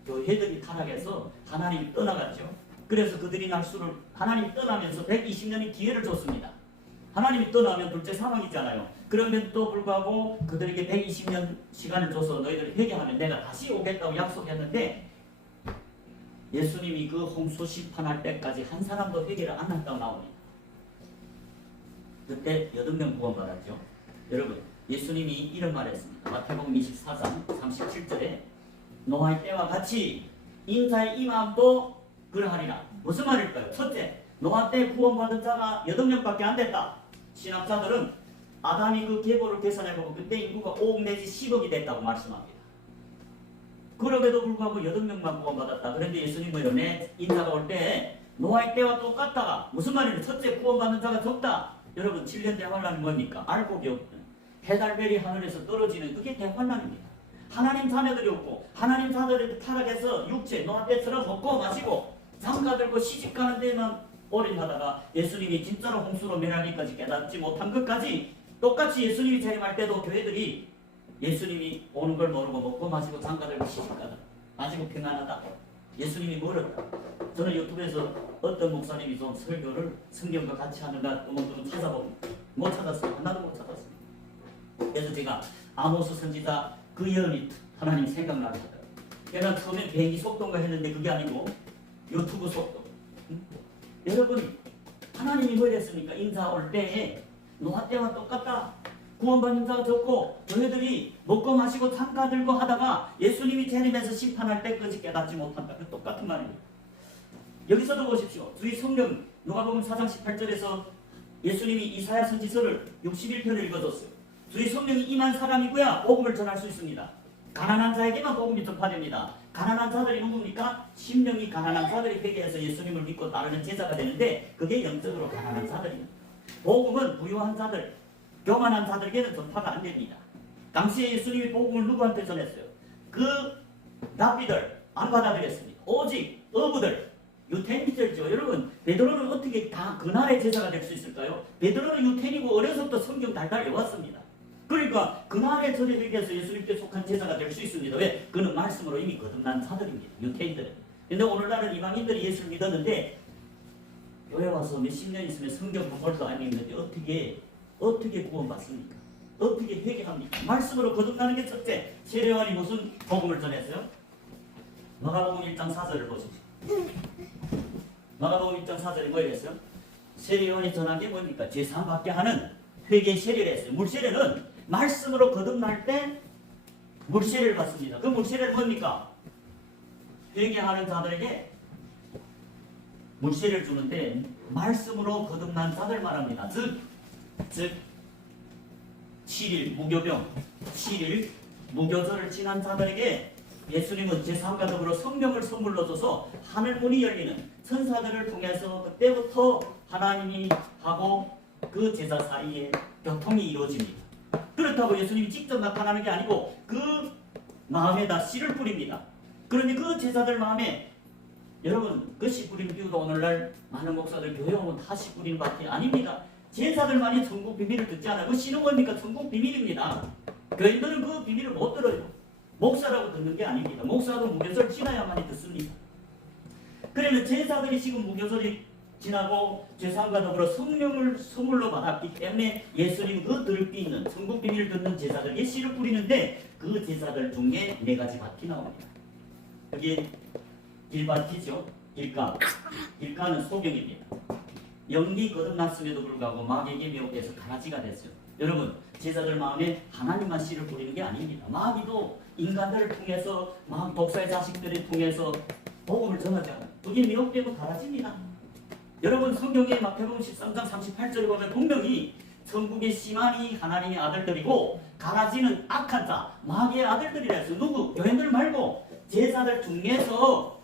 교회들이 타락해서 하나님이 떠나갔죠. 그래서 그들이 날수를 하나님이 떠나면서 120년의 기회를 줬습니다. 하나님이 떠나면 둘째 사망이잖아요. 그럼에도 불구하고 그들에게 120년 시간을 줘서 너희들 회개하면 내가 다시 오겠다고 약속했는데 예수님이 그 홍수 심판할 때까지 한 사람도 회개를 안 했다고 나옵니다. 그때 8명 구원받았죠. 여러분 예수님이 이런 말 했습니다. 마태복음 24장 37절에 노아의 때와 같이 인자의 임함도 그러하리라. 무슨 말일까요? 첫째, 노아 때 구원받은 자가 8명밖에 안 됐다. 신학자들은 아담이 그 계보를 계산해보고 그때 인구가 5억 내지 10억이 됐다고 말씀합니다. 그럼에도 불구하고 8명만 구원받았다. 그런데 예수님은 이러네. 인자가 올 때 노아의 때와 똑같다가 무슨 말이냐? 첫째 구원받는 자가 적다. 여러분 7년 대환란이 뭡니까? 알곡이 없는 해달별이 하늘에서 떨어지는 그게 대환란입니다. 하나님 자녀들이 없고 하나님 자녀들이 타락해서 육체 노아 때처럼 먹고 마시고 장가들고 시집가는 데만 올인하다가 예수님이 진짜로 홍수로 멸하기까지 깨닫지 못한 것까지 똑같이 예수님이 재림할 때도 교회들이 예수님이 오는 걸 모르고 먹고 마시고 장가들고 시집가다 마시고 평안하다. 예수님이 멀었다. 저는 유튜브에서 어떤 목사님이 좀 설교를 성경과 같이 하는가 좀 찾아봅니다. 못 찾았어요. 하나도 못 찾았습니다. 그래서 제가 아모스 선지자 그 예언이 하나님 생각나게 하더라고요. 제가 처음에 비행기 속도인가 했는데 그게 아니고 유튜브 속도. 여러분 하나님이 뭘 했습니까? 인자 올 때에 노아 때와 똑같다. 구원받는 자가 적고 너희들이 먹고 마시고 장가 들고 하다가 예수님이 재림해서 심판할 때까지 깨닫지 못한다. 그 똑같은 말입니다. 여기서도 보십시오. 주의 성령 누가복음 4장 18절에서 예수님이 이사야 선지서를 61편을 읽어줬어요. 주의 성령이 임한 사람이고야 복음을 전할 수 있습니다. 가난한 자에게만 복음이 전파됩니다. 가난한 자들이 누굽니까? 심령이 가난한 자들이 회개해서 예수님을 믿고 따르는 제자가 되는데 그게 영적으로 가난한 자들입니다. 복음은 부유한 자들, 교만한 자들에게는 전파가 안 됩니다. 당시에 예수님이 복음을 누구한테 전했어요? 그 랍비들 안 받아들였습니다. 오직 어부들, 유태인들이죠. 여러분 베드로는 어떻게 다 그날의 제자가 될 수 있을까요? 베드로는 유태인이고 어려서부터 성경 달달 외웠습니다. 그러니까 그날의 저들에게서 예수님께 속한 제자가 될 수 있습니다. 왜? 그는 말씀으로 이미 거듭난 자들입니다. 유태인들은. 근데 오늘날은 이방인들이 예수를 믿었는데 교회 와서 몇십 년 있으면 성경 공부도 안 읽는데 어떻게 구원받습니까? 어떻게 회개합니까? 말씀으로 거듭나는 게 첫째. 세례요한이 무슨 복음을 전했어요? 마가복음 1장 4절을 보십시오. 마가복음 1장 4절이 뭐였어요? 세례요한이 전한 게 뭡니까? 죄사함 받게 하는 회개 세례를 했어요. 물세례는 말씀으로 거듭날 때 물세례를 받습니다. 그 물세례는 뭡니까? 회개하는 자들에게 물세를 주는데 말씀으로 거듭난 자들 말합니다. 즉 7일 무교병, 7일 무교절을 지난 자들에게 예수님은 제3과 더불어 성령을 선물로 줘서 하늘 문이 열리는 천사들을 통해서 그때부터 하나님이 하고 그 제자 사이에 교통이 이루어집니다. 그렇다고 예수님이 직접 나타나는 게 아니고 그 마음에다 씨를 뿌립니다. 그런데 그 제자들 마음에 여러분 그 씨 뿌린 비유도 오늘날 많은 목사들 교회 오면 다 씨 뿌리는 밖에 아닙니다. 제자들만이 천국 비밀을 듣지 않아요. 그 씨는 뭡니까? 천국 비밀입니다. 교인들은 그 비밀을 못 들어요. 목사라고 듣는 게 아닙니다. 목사도 무교절 지나야만이 듣습니다. 그러면 제자들이 지금 무교절이 지나고 제3과 더불어 성령을 선물로 받았기 때문에 예수님 그 들기 있는 천국 비밀을 듣는 제자들에게 씨를 뿌리는데 그 제자들 중에 4가지 밭이 나옵니다. 여기 길밭이죠. 길가. 길가는 소경입니다. 영기 거듭났음에도 불구하고 마귀에게 미혹돼서 가라지가 됐어요. 여러분 제자들 마음에 하나님만 씨를 뿌리는 게 아닙니다. 마귀도 인간들을 통해서 독사의 자식들을 통해서 복음을 전하지 않아요. 그게 미혹되고 가라집니다. 여러분 성경에 마태복음 13장 38절에 보면 분명히 천국의 씨만이 하나님의 아들들이고 가라지는 악한 자 마귀의 아들들이라 했어요. 누구? 교인들 말고 제자들 중에서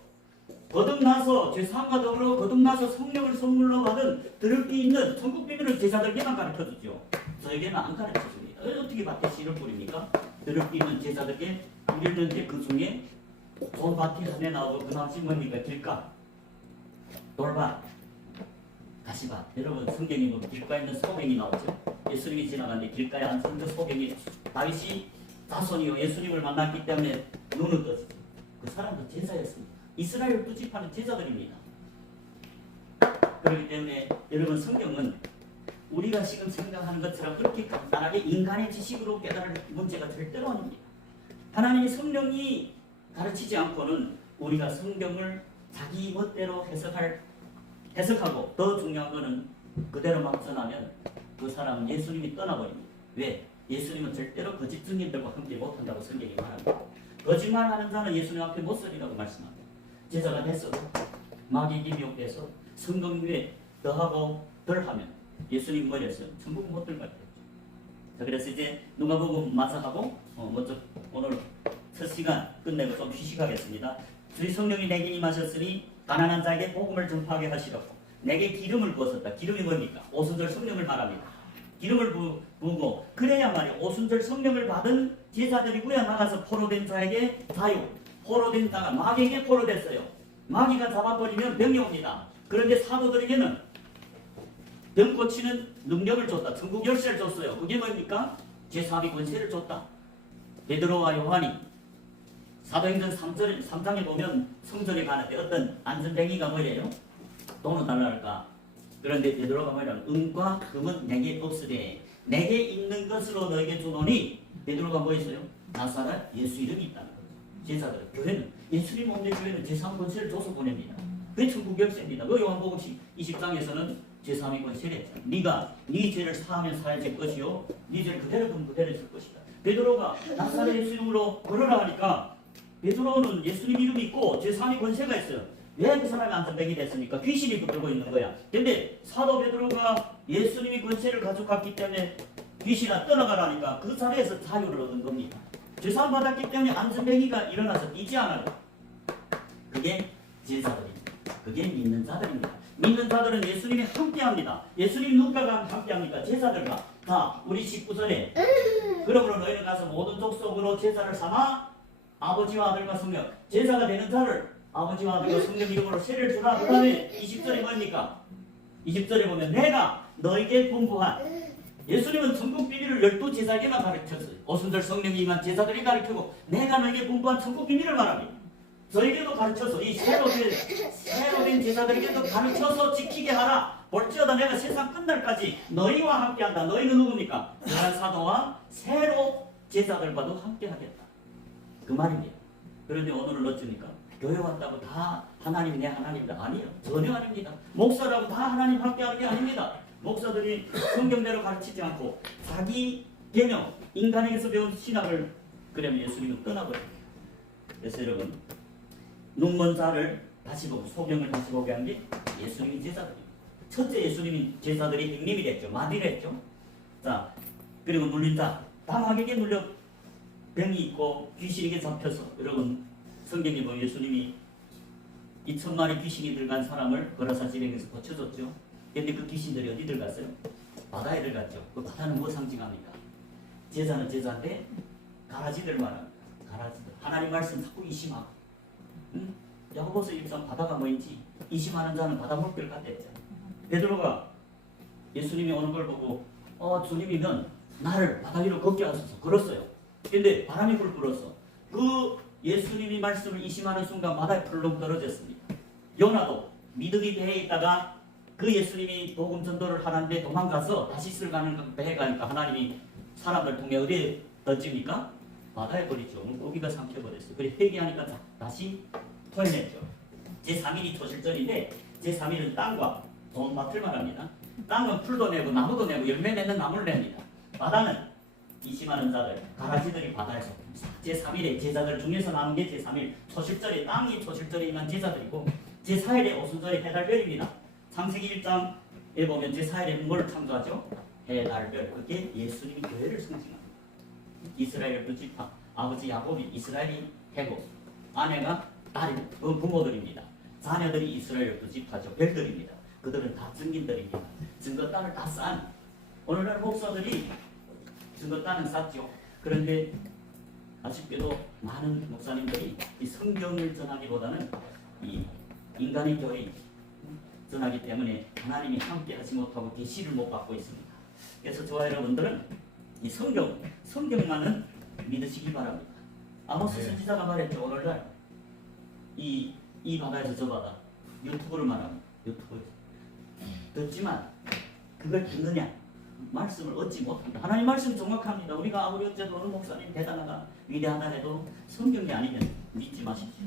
거듭나서 제3과 더불어 거듭나서 성령을 선물로 받은 드럽게 있는 천국 비밀을 제자들에게만 가르쳐주죠. 저에게는 안 가르쳐줍니다. 어떻게 밭에 씨를 뿌립니까? 드럽게 있는 제자들에게 뿌리는데 그 중에 돌밭이 전에 나오고 그 다음이 뭡니까? 길가, 돌밭, 가시밭. 여러분 성경에 보면 길가에 있는 소경이 나오죠. 예수님이 지나가는데 길가에 앉은 그 소경이 다윗이 자손이요 예수님을 만났기 때문에 눈을 떴죠. 그 사람도 제자였습니다. 이스라엘 12지파는 제자들입니다. 그렇기 때문에 여러분 성경은 우리가 지금 생각하는 것처럼 그렇게 간단하게 인간의 지식으로 깨달을 문제가 절대로 아닙니다. 하나님의 성령이 가르치지 않고는 우리가 성경을 자기 멋대로 해석하고 더 중요한 것은 그대로 막 전하면 그 사람은 예수님이 떠나버립니다. 왜? 예수님은 절대로 거짓 증인들과 함께 못한다고 성경이 말합니다. 거짓말하는 자는 예수님 앞에 못 서리라고 말씀합니다. 제자가 됐어도 마귀에게 미혹돼서 성경 위에 더하고 덜하면 예수님 뭐랬어요? 천국 못 들어갔죠. 자 그래서 이제 누가복음 마사하고 먼저 오늘 첫 시간 끝내고 좀 휴식하겠습니다. 주의 성령이 내게 임하셨으니 가난한 자에게 복음을 전파하게 하시라고 내게 기름을 부었었다. 기름이 뭡니까? 오순절 성령을 말합니다. 기름을 부고 그래야만이 오순절 성령을 받은 제자들이 구해 나가서 포로된 자에게 자유, 포로된 자가 마귀에게 포로됐어요. 마귀가 잡아버리면 병이 옵니다. 그런데 사도들에게는 병 고치는 능력을 줬다. 천국 열쇠를 줬어요. 그게 뭡니까? 제4위 권세를 줬다. 베드로와 요한이 사도행전 3장에 보면 성전에 가는데 어떤 안전뱅이가 뭐래요? 돈을 달라할까? 그런데 베드로가 뭐냐면 은과 금은 내게 없으되 내게 있는 것으로 너에게 주노니 베드로가 뭐 했어요? 나사렛 예수 이름이 있다는 거죠. 제자들, 교회는 예수님 없는 교회는 제3 권세를 줘서 보냅니다. 그게 천국 열쇠입니다. 그 요한복음 20장에서는 제3위 권세를 했잖아요. 네가 네 죄를 사하면 사해질 것이요 네 죄를 그대로 두면 그대로 있을 것이다. 베드로가 나사렛 예수 이름으로 걸으라 하니까 베드로는 예수님 이름이 있고 제3위 권세가 있어요. 왜 그 사람이 안전뱅이 됐습니까? 귀신이 붙들고 있는 거야. 근데 사도 베드로가 예수님이 권세를 가져갔기 때문에 귀신아 떠나가라니까 그 자리에서 자유를 얻은 겁니다. 죄상 받았기 때문에 안전뱅이가 일어나서 뛰지 않아요. 그게 제자들입니다. 그게 믿는 자들입니다. 믿는 자들은 예수님이 함께합니다. 예수님 누가가 함께합니까? 제자들과. 자, 우리 19절에 그러므로 너희는 가서 모든 족속으로 제자를 삼아 아버지와 아들과 성령 제자가 되는 자를 아버지와 아들과 성령 이름으로 세례를 주라. 그 다음에 20절에 뭡니까? 20절에 보면 내가 너에게 분부한 예수님은 천국 비밀을 12제자에게만 가르쳤어요. 오순절 성령이 임한 제자들이 가르치고 내가 너에게 분부한 천국 비밀을 말합니다. 저에게도 가르쳐서 이 새로 된 제자들에게도 가르쳐서 지키게 하라. 볼지어다 내가 세상 끝날까지 너희와 함께한다. 너희는 누굽니까? 요한 사도와 새로 제자들과도 함께하겠다. 그 말입니다. 그런데 오늘은 어쩌니까 교회 왔다고 다 하나님 내 하나님이다. 아니요. 전혀 아닙니다. 목사라고 다 하나님 함께하는 게 아닙니다. 목사들이 성경대로 가르치지 않고 자기 개념, 인간에게서 배운 신학을 그러면 예수님은 떠나버립니다. 그래서 여러분 눈먼 자를 다시 보고 소경을 다시 보게 한 게 예수님이 제자들입니다. 첫째 예수님이 제자들이 백림이 됐죠. 마디를 했죠. 자, 그리고 눌린 자, 다 마귀에게 눌려 병이 있고 귀신에게 잡혀서, 여러분 성경에 보면 예수님이 2,000마리 귀신이 들어간 사람을 거라사 지령에서 고쳐줬죠. 근데 그 귀신들이 어디 들어갔어요? 바다에 들어갔죠. 그 바다는 뭐 상징합니까? 제자는 제자인데 가라지들 말합니다. 가라지들. 하나님 말씀 자꾸 의심하고. 응? 야고보서 1장 바다가 뭐인지 의심하는 자는 바다 물결 같다 했잖아. 베드로가 예수님이 오는 걸 보고 주님이면 나를 바다 위로 걷게 하소서 걸었어요. 근데 바람이 불었어. 그 예수님이 말씀을 의심하는 순간 바다에 펄렁 떨어졌습니다. 요나도 미드기 배에 있다가 그 예수님이 복음 전도를 하는데 도망가서 다시 쓸가는 배에 가니까 하나님이 사람들 통해 어디에 던집니까? 바다에 버리죠. 고기가 삼켜버렸어요. 그래 회개하니까 다시 토해냈죠. 제3일이 토실절인데 제3일은 땅과 돈밭을 말합니다. 땅은 풀도 내고 나무도 내고 열매 맺는 나무를 냅니다. 바다는 이심하는 자들, 가라지들이 바다에서 제3일에 제자들 중에서 나눈 게 제3일 초실절이 땅이 초실절에 있는 제자들이고 제4일에 오순절이 해달별입니다. 창세기 1장에 보면 제4일에 뭘 창조하죠? 해달별. 그게 예수님이 교회를 상징합니다. 이스라엘 12지파, 아버지 야곱이 이스라엘이 해고, 아내가 딸이 부모들입니다. 자녀들이 이스라엘 12지파죠. 별들입니다. 그들은 다 증인들입니다. 증거단을 다 쌓은, 오늘날 목사들이 증거단은 쌓죠. 그런데 아쉽게도 많은 목사님들이 이 성경을 전하기보다는 이 인간의 교리 전하기 때문에 하나님이 함께 하지 못하고 계시를 못 받고 있습니다. 그래서 저와 여러분들은 이 성경만은 믿으시기 바랍니다. 아모스 선지자가 말했죠. 오늘날 이 바다에서 저 바다, 유튜브를 말합니다. 유튜브에서 듣지만 그걸 듣느냐, 말씀을 얻지 못한다. 하나님 말씀 정확합니다. 우리가 아무리 어째도 어느 목사님 대단하다, 위대하다 해도 성경이 아니면 믿지 마십시오.